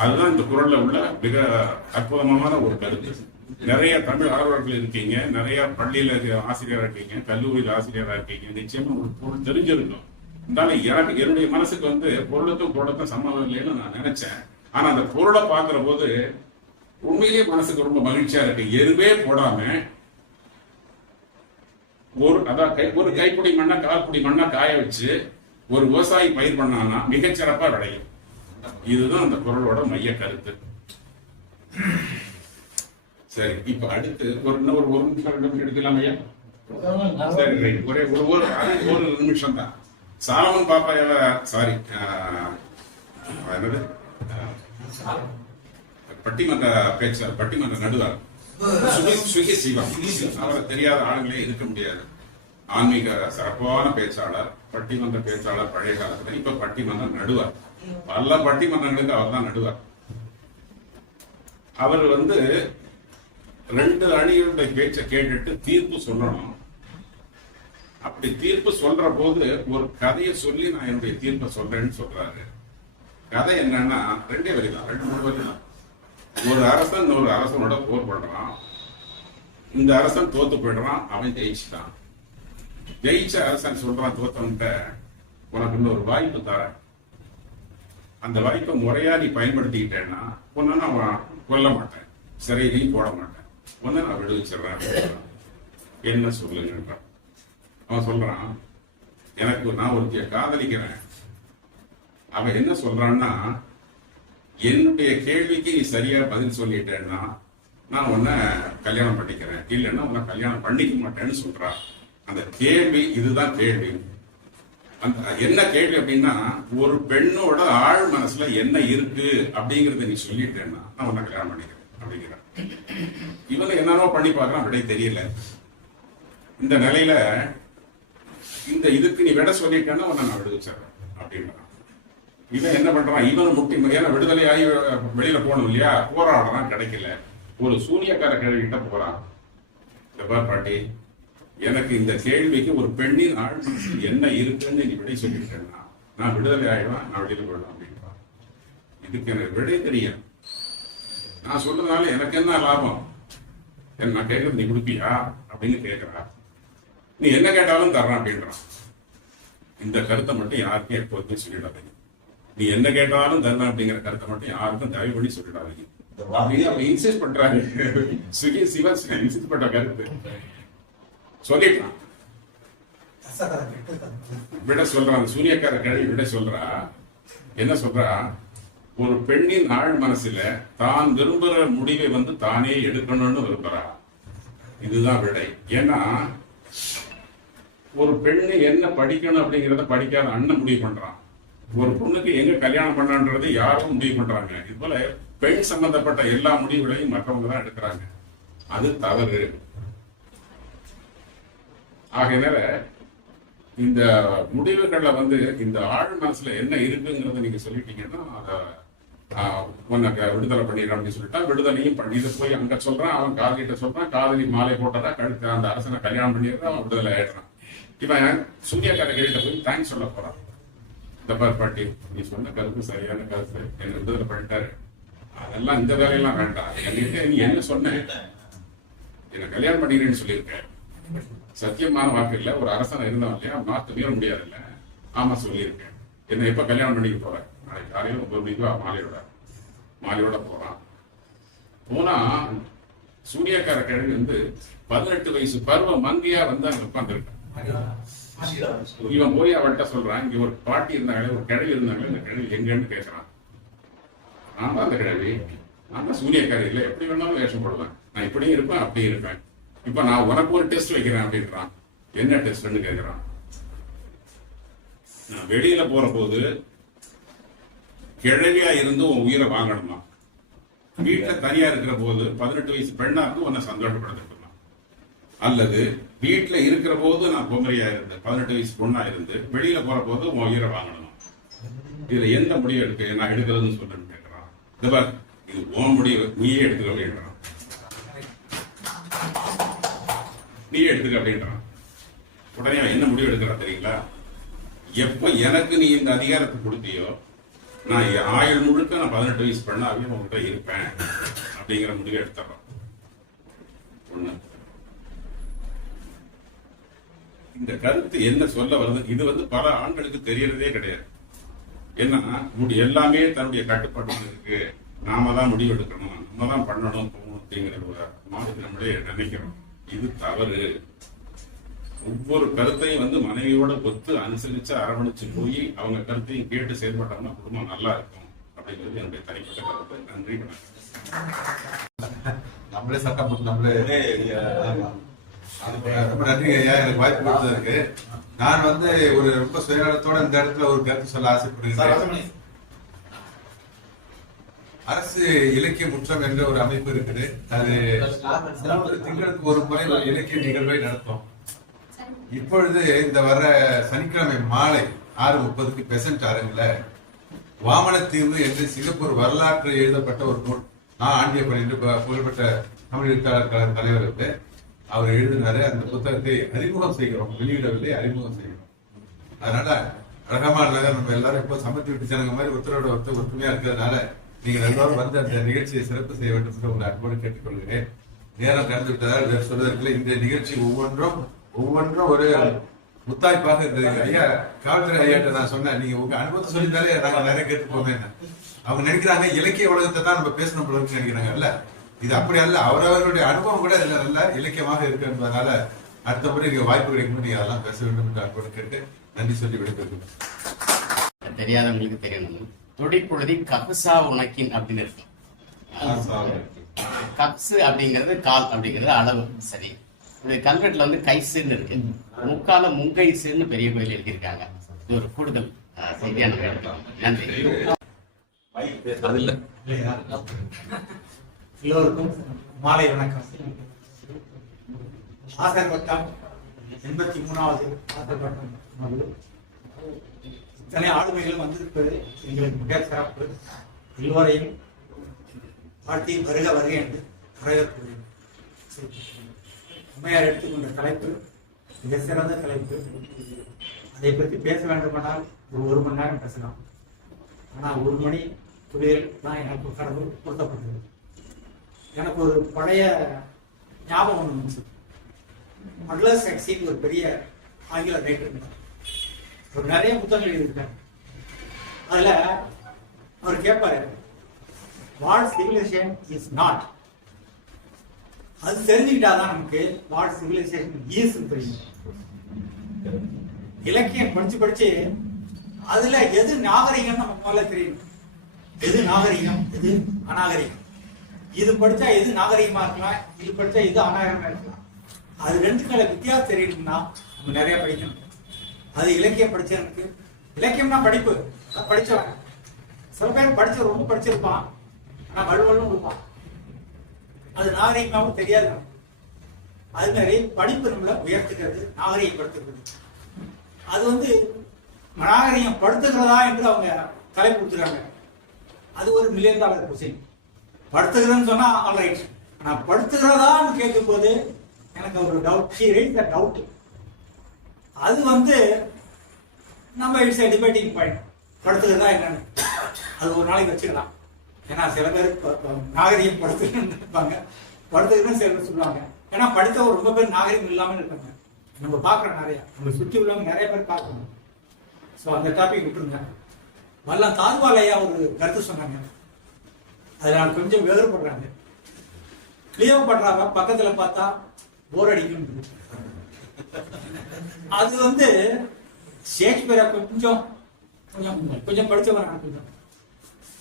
அதுதான் இந்த குரல்ல உள்ள மிக அற்புதமான ஒரு கருத்து. நிறைய தமிழ் ஆர்வலர்கள் இருக்கீங்க, நிறைய பள்ளியில ஆசிரியரா இருக்கீங்க, கல்லூரியில் ஆசிரியரா இருக்கீங்க. நிச்சயமா உங்களுக்கு பொருள் தெரிஞ்சிருக்கும். இருந்தாலும் எனக்கு என்னுடைய மனசுக்கு வந்து பொருளுக்கும் சம்மதம் இல்லைன்னு நான் நினைச்சேன். ஆனா அந்த பொருளை பார்க்கிற போது உண்மையிலேயே மனசுக்கு ரொம்ப மகிழ்ச்சியா இருக்கு. எதுவே போடாம ஒரு கைப்பிடி மண்ணா 1/4 பிடி மண்ணா காய வச்சு ஒரு விவசாயி பயிர் பண்ணான்னா மிகச்சிறப்பா விளையும். இதுதான் அந்த குரலோட மைய கருத்து. சரி, இப்ப அடுத்து ஒரு நிமிஷம் 2 நிமிஷம் எடுக்கலாம் ஐயா. சரி, ரைட். ஒரு நிமிஷம் தான். சாலமன் பாப்பா சாரி என்னது பட்டிமன்ற பேச்சாளர், பட்டிமன்ற நடுவர் சுகி சிவம். அவரை தெரியாத ஆளுங்களே இருக்க முடியாது. ஆன்மீக சிறப்பான பேச்சாளர், பட்டிமன்ற பேச்சாளர் பழைய காலத்துல. இப்ப பட்டிமன்ற நடுவர். பல பட்டிமன்றங்களுக்கு அவர் தான் நடுவர். அவர் வந்து 2 அணிகளுடைய பேச்சை கேட்டுட்டு தீர்ப்பு சொல்லணும். அப்படி தீர்ப்பு சொல்ற போது ஒரு கதையை சொல்லி நான் என்னுடைய தீர்ப்பை சொல்றேன்னு சொல்றாரு. கதை என்னன்னா 2 வரி தான், 2-3 வரி தான். ஒரு அரசன் ஒரு அரசனோட போர் பண்றான். இந்த அரசன் தோத்து போயிடுறான், அவன் ஜெயிச்சுட்டான். ஜெயிச்ச அரசன் சொல்றான் தோத்தவன்கிட்ட, உனக்கு இன்னொரு வாய்ப்பு தரேன். அந்த வாய்ப்பை முறையா நீ பயன்படுத்திக்கிட்டேன்னா ஒன்னு நான் கொல்ல மாட்டேன், சிறையிலையும் போட மாட்டேன், ஒன்னு நான் விடுவிச்சிடுறேன். என்ன சொல்லுங்க? அவன் சொல்றான், எனக்கு நான் ஒருத்திய காதலிக்கிறேன். அவன் என்ன சொல்றான்னா, என்னுடைய கேள்விக்கு நீ சரியா பதில் சொல்லிட்டேன்னா நான் உன்னை கல்யாணம் பண்ணிக்கிறேன், இல்லைன்னா உன்னை கல்யாணம் பண்ணிக்க மாட்டேன்னு சொல்றான். அந்த கேள்வி இதுதான் கேள்வி. அந்த என்ன கேள்வி அப்படின்னா, ஒரு பெண்ணோட ஆழ் மனசுல என்ன இருக்கு அப்படிங்கறத நீ சொல்லிட்டேன்னா நான் உன்னை கல்யாணம் பண்ணிக்கிறேன் அப்படிங்கிறான். இவனை என்னென்னோ பண்ணி பார்க்கறான், விடை தெரியல. இந்த நிலையில இந்த இதுக்கு நீ விட சொல்லிட்டேன்னா உன்னை நான் விடுவிச்சிடுறேன் அப்படின்றான். இவன் என்ன பண்றான், இவன் முட்டி ஏன்னா விடுதலை ஆகி வெளியில போகணும் இல்லையா, போராடுறான், கிடைக்கல. ஒரு சூனியக்கார கேள்விகிட்ட போறான். பாட்டி, எனக்கு இந்த கேள்விக்கு ஒரு பெண்ணின் ஆழ் என்ன இருக்குன்னு நீ விடை சொல்லிட்டேன்னா நான் விடுதலை ஆயிடுவேன், நான் வெளியில போயிடுவேன் அப்படின்றான். இதுக்கு எனக்கு விடை தெரியும், நான் சொல்றதுனால எனக்கு என்ன லாபம், நான் கேட்கறது நீ கொடுப்பியா அப்படின்னு கேட்கிறா. நீ என்ன கேட்டாலும் தர்றான் அப்படின்றான். இந்த கருத்தை மட்டும் யாருக்கும் எப்போதுமே சொல்லிடாதீங்க. நீ என்ன கேட்டாலும் தர்றேன் அப்படிங்கிற கருத்தை மட்டும் யாருக்கும் தயவு பண்ணி சொல்லிடாதீங்க. இன்சிஸ்ட் பண்றாங்க, சிவா இன்சிஸ்ட் பண்ற கருத்து சொல்லிட்டான். விட சொல்றான், சூரியக்கார கேள்வி விட சொல்றா. என்ன சொல்றா, ஒரு பெண்ணின் ஆழ் மனசுல தான் விரும்புற முடிவை தானே எடுக்கணும்னு விரும்புறா. இதுதான் விடை. ஏன்னா ஒரு பெண்ணு என்ன படிக்கணும் அப்படிங்கறத படிக்காத அண்ணன் முடிவு பண்றான். ஒரு பொண்ணுக்கு எங்க கல்யாணம் பண்ணான்றது யாரும் முடிவு பண்றாங்க. இது போல பெண் சம்பந்தப்பட்ட எல்லா முடிவுகளையும் மற்றவங்க தான் எடுக்கிறாங்க. அது தவறு. ஆகையினால இந்த முடிவுகள்ல இந்த ஆழ் மனசுல என்ன இருக்குங்கிறத நீங்க சொல்லிட்டீங்கன்னா அதை உனக்கு விடுதலை பண்ணிடுறோம் அப்படின்னு சொல்லிட்டா விடுதலையும் பண்ணி இதை போய் அங்க சொல்றான். அவன் காதலிட்ட சொல்றான், காதலி மாலை போட்டதா கழுத்து அந்த அரசனை கல்யாணம் பண்ணிடுறான், அவன் விடுதலை ஆயிடுறான். இவன் சூரியக்கார கிட்ட போய் தேங்க்ஸ் சொல்ல போறான். இந்த பாட்டி, நீ சொன்ன கருத்து சரியான கருத்து, என்ன விடுதலை பண்ணிட்டாரு, அதெல்லாம் இந்த வேலையெல்லாம் வேண்டாம். என்கிட்ட நீ என்ன சொன்ன, என்ன கல்யாணம் பண்ணிக்கிறேன்னு சொல்லியிருக்க, சத்தியமான வாக்கு இல்ல. ஒரு அரசனை இருந்தவன் இல்லையா, மாற்ற மீற முடியாது இல்ல. ஆமா சொல்லியிருக்கேன். என்ன எப்ப கல்யாணம் பண்ணிக்க போறேன், நாளைக்கு காலையில 9 மணிக்கு மாலையோட போறான். போனா சூரியக்கார கிழவி 18 வயசு பருவ மந்தியா அங்க உட்கார்ந்துருக்கான். இவன் போய் அவள்கிட்ட சொல்றான், இங்க ஒரு பாட்டி இருந்தாங்களே, ஒரு கிழவி இருந்தாங்களே, இந்த கிழவி எங்கன்னு கேட்கறான். நான் தான் அந்த கிழவி, நான் தான் சூரியக்காரி இல்லை, எப்படி வேணாலும் வேஷம் போடுவேன், நான் இப்படியும் இருப்பேன் அப்படியும் இருப்பேன். இப்ப நான் உனக்கு ஒரு டெஸ்ட் வைக்கிறேன் அப்படின்றான். என்ன டெஸ்ட்னு கேட்கிறான். நான் வெளியில போற போது கிழவியா இருந்து உன் உயிரை வாங்கணுமா, வீட்டுல தனியா இருக்கிற போது 18 வயசு பெண்ணா இருந்து உன்னை சந்தோஷப்படுத்திக்கலாம், அல்லது வீட்டுல இருக்கிற போது நான் பொம்மரியா இருந்து 18 வயசு பொண்ணா இருந்து வெளியில போற போது உன் உயிரை வாங்கணும், இதுல எந்த முடிவு எடுக்க நான் எடுக்கிறதுன்னு சொல்றேன்னு கேட்கிறான். இது உன் முடிவு, நீயே எடுத்துக்க அப்படின்றான். நீயே எடுத்துக்க அப்படின்றான். உடனே என்ன முடிவு எடுக்கிறான் தெரியுங்களா, எப்ப எனக்கு நீ இந்த அதிகாரத்தை கொடுத்தியோ நான் ஆயுள் முழுக்க நான் 18 வயசு பெண்ணாவே உங்ககிட்ட இருப்பேன் அப்படிங்கிற முடிவை எடுத்துறான். ஒண்ணு. இந்த கருத்து என்ன சொல்ல வருது, இது பல ஆண்களுக்கு தெரியறதே கிடையாது. ஏன்னா எல்லாமே தன்னுடைய கட்டுப்பாடு இருக்கு, நாம தான் முடிவு எடுக்கணும், நம்ம தான் பண்ணணும் போகணும் அப்படிங்கிற ஒரு மாதிரி நம்மளே நினைக்கிறோம். இது தவறு. ஒவ்வொரு கருத்தையும் மனைவியோட ஒத்து அனுசரிச்சு அரவணைச்சு போய் அவங்க கருத்தையும் கேட்டு செயல்பட்டோம்னா குடும்பம் நல்லா இருக்கும் அப்படிங்கிறது என்னுடைய தனிப்பட்ட கருத்து. நன்றி, வணக்கம். நம்மளே சட்டம் போட்டு நம்மளே ரொம்ப நன்றி ஐயா, எனக்கு வாய்ப்பு கொடுத்ததற்கு. நான் ஒரு ரொம்ப சுயநலத்தோட இந்த இடத்துல ஒரு கருத்து சொல்ல ஆசைப்படுகிறேன். அரசு இலக்கிய முற்றம் என்ற ஒரு அமைப்பு இருக்குது. அது திங்களுக்கு ஒரு முறை ஒரு இலக்கிய நிகழ்வை நடத்தும். இப்பொழுது இந்த வர சனிக்கிழமை மாலை 6:30 பெசன்ட் அரங்குல வாமனத்தீவு என்று சிங்கப்பூர் வரலாற்று எழுதப்பட்ட ஒரு நூல், ஆண்டியப்பன் என்று புகழ்பெற்ற தமிழ் எழுத்தாளர் கழக தலைவர் அவர் எழுதினாரு. அந்த புத்தகத்தை அறிமுகம் செய்கிறோம், வெளியிடவில்லை, அறிமுகம் செய்கிறோம். அதனால அழகமான நகர் நம்ம எல்லாரும் இப்போ சமத்தி விட்டு ஜனங்க மாதிரி ஒருத்தரோட ஒருத்தர் ஒற்றுமையா இருக்கிறதுனால நீங்கள் எல்லாரும் வந்து அந்த நிகழ்ச்சியை சிறப்பு செய்ய வேண்டும் என்று உங்களை அன்போடு கேட்டுக்கொள்கிறேன். நேரம் கடந்து விட்டதால் வேறு சொல்வதற்குள்ள இந்த நிகழ்ச்சி ஒவ்வொன்றும் ஒரு முத்தாய்ப்பாக இருந்தது. ஐயா காவல்துறை ஐயாட்ட நான் சொன்னேன், நீங்க உங்க அனுபவத்தை சொல்லியிருந்தாலே நாங்க நிறைய கேட்டு போமே. அவங்க நினைக்கிறாங்க இலக்கிய உலகத்தை தான் நம்ம பேசணும் போல நினைக்கிறாங்க. இல்ல, இது அப்படி அல்ல. அவரவர்களுடைய அனுபவம் கூட இதுல நல்ல இலக்கியமாக இருக்கு என்பதனால அடுத்த முறை நீங்க வாய்ப்பு கிடைக்கும் நீங்க அதெல்லாம் பேச வேண்டும் என்று அன்போடு கேட்டு நன்றி சொல்லி விடைபெறுகிறேன். தெரியாதவங்களுக்கு தெரியணும். துடிப்புழுதி கப்சா உனக்கின் அப்படின்னு இருக்கும். கப்ஸ் அப்படிங்கிறது கால் அப்படிங்கிறது அளவு. சரி, இது கல்வெட்டுல வந்து கைசுன்னு இருக்கு. முக்கால முங்கைசுன்னு பெரிய கோயில் எழுதியிருக்காங்க. இது ஒரு கூடுதல் செய்தியான. நன்றி. எல்லோருக்கும் மாலை வணக்கம். ஆசார் வட்டம் 83வது ஆசார் வட்டம் இத்தனை ஆளுமைகள் வந்திருப்பது எங்களுக்கு மிக சிறப்பு. எல்லோரையும் வாழ்த்தி வருக வருக என்று வரவேற்கிறேன். அம்மையார் எடுத்துக்கொண்ட தலைப்பு மிக சிறந்த தலைப்பு. அதை பற்றி பேச வேண்டுமானால் ஒரு மணி நேரம் பேசலாம். ஆனால் 1 மணி துளியல் தான் எனக்கு கடவுள் பொருத்தப்பட்டது. எனக்கு ஒரு பழைய ஞாபகம் ஒன்று இருந்துச்சு. மட்லர் சக்சின்னு ஒரு பெரிய ஆங்கில ரைட்டர், ஒரு நிறைய புத்தகங்கள் எழுதியிருக்காரு. அதில் அவர் கேட்பாரு, வாட் சிவிலைசேஷன் இஸ் நாட். அது தெரிஞ்சுக்கிட்டாதான் நமக்கு வாட் சிவிலைசேஷன் இஸ் தெரியும். இலக்கியம் படிச்சு அதுல எது நாகரிகம் நமக்கு முதல்ல தெரியும். எது நாகரிகம், எது அநாகரிகம். இது படிச்சா எது நாகரிகமா இருக்கலாம், இது படிச்சா எது அநாகரிகமா இருக்கலாம். அது ரெண்டுக்குள்ள வித்தியாசம் தெரியணும்னா நம்ம நிறைய படிக்கணும். அது இலக்கியம் படிச்சவனுக்கு, இலக்கியம்னா படிப்பு, படிச்சவன். சில பேர் படிச்சு ரொம்ப படிச்சிருப்பான், ஆனா வலுவலும் இருப்பான். அது நாகரிகமாவும் தெரியாது. அது மாதிரி படிப்பு நம்மளை உயர்த்துக்கிறது, நாகரிகப்படுத்துகிறது. அது வந்து நாகரிகம் படுத்துகிறதா என்று அவங்க தலைப்பு கொடுத்துருக்காங்க. அது ஒரு $1 million கொஸ்டின். படுத்துகிறதுன்னு சொன்னா ஆல்ரைட், ஆனா படுத்துகிறதான்னு கேட்கும் போது எனக்கு ஒரு டவுட். அது வந்து நம்ம இட்ஸ் டிபேட்டிங் பாயிண்ட். படுத்துகிறதா என்னன்னு அது ஒரு நாளைக்கு வச்சுக்கலாம். ஏன்னா சில பேர் நாகரிகம் படுத்துகிறேன்னு இருப்பாங்க, படுத்துக்கிறேன்னு சில பேர் சொல்லுவாங்க. ஏன்னா படித்தவர் ரொம்ப பேர் நாகரிகம் இல்லாமல் இருக்காங்க. நம்ம பார்க்குறோம், நிறைய நம்ம சுற்றி உள்ளவங்க நிறைய பேர் பார்க்கணும். ஸோ அந்த டாபிக் விட்டுருங்க. வல்லம் தாஜ்வாலையா ஒரு கருத்து சொன்னாங்க, அதில் நான் கொஞ்சம் வேறுபடுறாங்க. கிளியோபாட்ராவை பக்கத்தில் பார்த்தா போர் அடிக்கும். அது வந்து ஷேக்ஸ்பியரை கொஞ்சம் கொஞ்சம் கொஞ்சம் படிச்சவங்க கொஞ்சம்.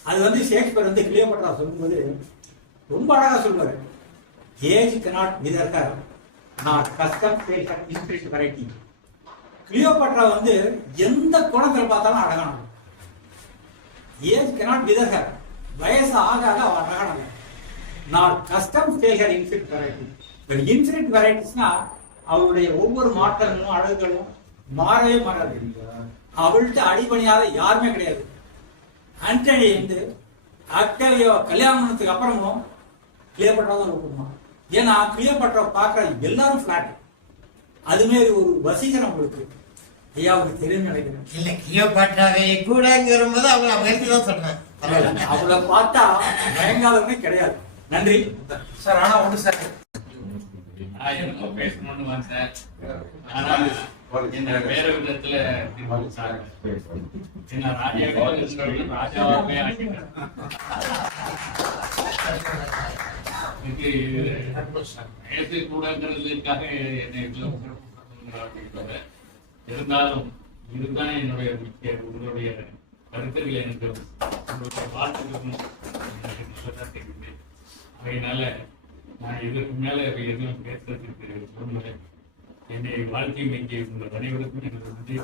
அது வந்து ஷேக்ஸ்பியர் வந்து கிளியோபாட்ரா சொல்லும்போது ரொம்ப அழகா சொல்லுவாரு. Age cannot wither her, not custom fails her infinite variety. Cleopatra வந்து எந்த கோணத்தில் பார்த்தாலும் அழகானது. ஏஜ் cannot wither her, வயசு ஆக ஆக அவ அழகானது. not custom fails her infinite variety. but infinite varieties-னா அவளுடைய ஒவ்வொரு மாற்றங்களும் அழகுகளும் மாறவே மாறாது. அவள்கிட்ட அடிபணியாத யாருமே கிடையாது. ஆண்டனி வந்து ஆக்டேவியோ கல்யாணத்துக்கு அப்புறமும் கிளியோபாட்ரா தான் கூப்பிடுமா. ஏன்னா கிளியோபாட்ரா பார்க்குற எல்லாரும் ஃபிளாட். அதுமாரி ஒரு வசீகரம் உங்களுக்கு ஐயாவுக்கு தெரியும் நினைக்கிறேன். இல்ல கிளியோபாட்ராவை கூடங்கிற போது அவங்கள முயற்சி தான் சொல்றேன். அவளை பார்த்தா பயங்காலமே கிடையாது. நன்றி சார். ஆனா ஒன்று சார், என்ன பேசணும்னு வந்தேன். ஆனால் இந்த வேற விதத்துல என்ன ராஜாவே ஆகிட்டேன். இது கூடங்கிறதுக்காக என்னை இருந்தாலும் இதுதான் என்னுடைய முக்கிய உங்களுடைய கருத்துக்களை எனக்கு உங்களுடைய வாழ்த்துக்கும் தெரியுது. அதனால நான் இதற்கு மேல எதுவும் பேசுறதுக்கு சூழ்நிலை என்னை வாழ்க்கை வைக்க உங்கள் அனைவருக்கும் எனக்கு நன்றி.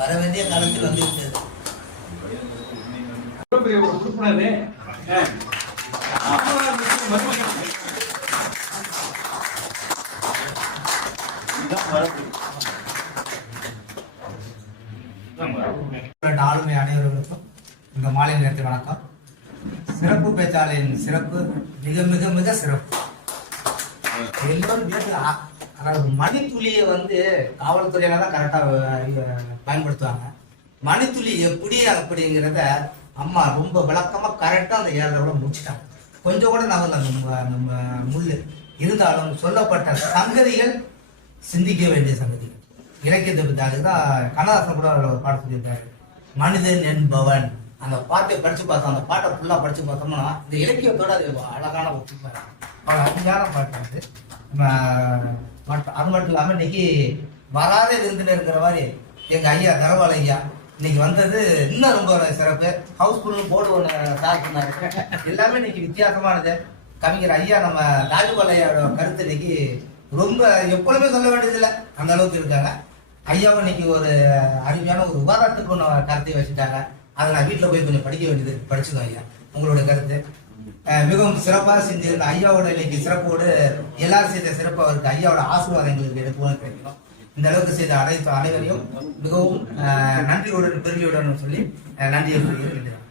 வர வேண்டிய காலத்தில் வந்து உறுப்பினர் ஆளுமை அனைவர்களுக்கும் இந்த மாலை நேரத்தில் வணக்கம். சிறப்பு பேச்சாளரின் சிறப்பு மிக மிக மிக சிறப்பு. எல்லோரும் அதாவது மணித்துளியை வந்து காவல்துறையில தான் கரெக்டா பயன்படுத்துவாங்க. மணித்துளி எப்படி அப்படிங்கிறத அம்மா ரொம்ப விளக்கமா கரெக்டா அந்த 7 முடிச்சுட்டாங்க. கொஞ்சம் கூட நகல நம்ம முள்ளு இருந்தாலும் சொல்லப்பட்ட சங்கதிகள் சிந்திக்க வேண்டிய சங்கதிகள். இலக்கியத்தை பற்றி அதுதான் கண்ணதாசன் கூட ஒரு பாட்டு சொல்லியிருக்காரு, மனிதன் என்பவன். அந்த பாட்டை படிச்சு பார்த்தோம், அந்த பாட்டை ஃபுல்லா படிச்சு பார்த்தோம்னா இந்த இலக்கியத்தோட அது அழகான ஒரு அருமையான பாட்டு. அது அது மட்டும் இல்லாம இன்னைக்கு வராத விருந்தினருங்கிற மாதிரி எங்க ஐயா தரவாள் ஐயா இன்னைக்கு வந்தது இன்னும் ரொம்ப சிறப்பு. ஹவுஸ்ஃபுல்னு போர்டு ஒன்று ஸ்டார்ட் பண்ணாரு. எல்லாமே இன்னைக்கு வித்தியாசமானது. கவிஞர் ஐயா நம்ம ராஜபால் ஐயாவோட கருத்து இன்னைக்கு ரொம்ப எப்பொழுதுமே சொல்ல வேண்டியதில்லை, அந்த அளவுக்கு இருக்காங்க. ஐயாவும் இன்னைக்கு ஒரு அருமையான ஒரு உதாரணத்துக்கு ஒன்று கருத்தை வச்சுட்டாங்க. அதை நான் வீட்டில் போய் கொஞ்சம் படிக்க வேண்டியது, படிச்சுக்கோ ஐயா உங்களோட கருத்து மிகவும் சிறப்பாக செஞ்சிருந்த ஐயாவோட இன்னைக்கு சிறப்போடு எல்லாரும் செய்த சிறப்பு அவருக்கு ஐயாவோட ஆசீர்வாதம் எங்களுக்கு எடுப்போம் கிடைக்கும். இந்த அளவுக்கு செய்த அனைவரையும் மிகவும் நன்றியுடன் பெருமையுடன் சொல்லி நன்றியை சொல்லியிருக்கிறேன்.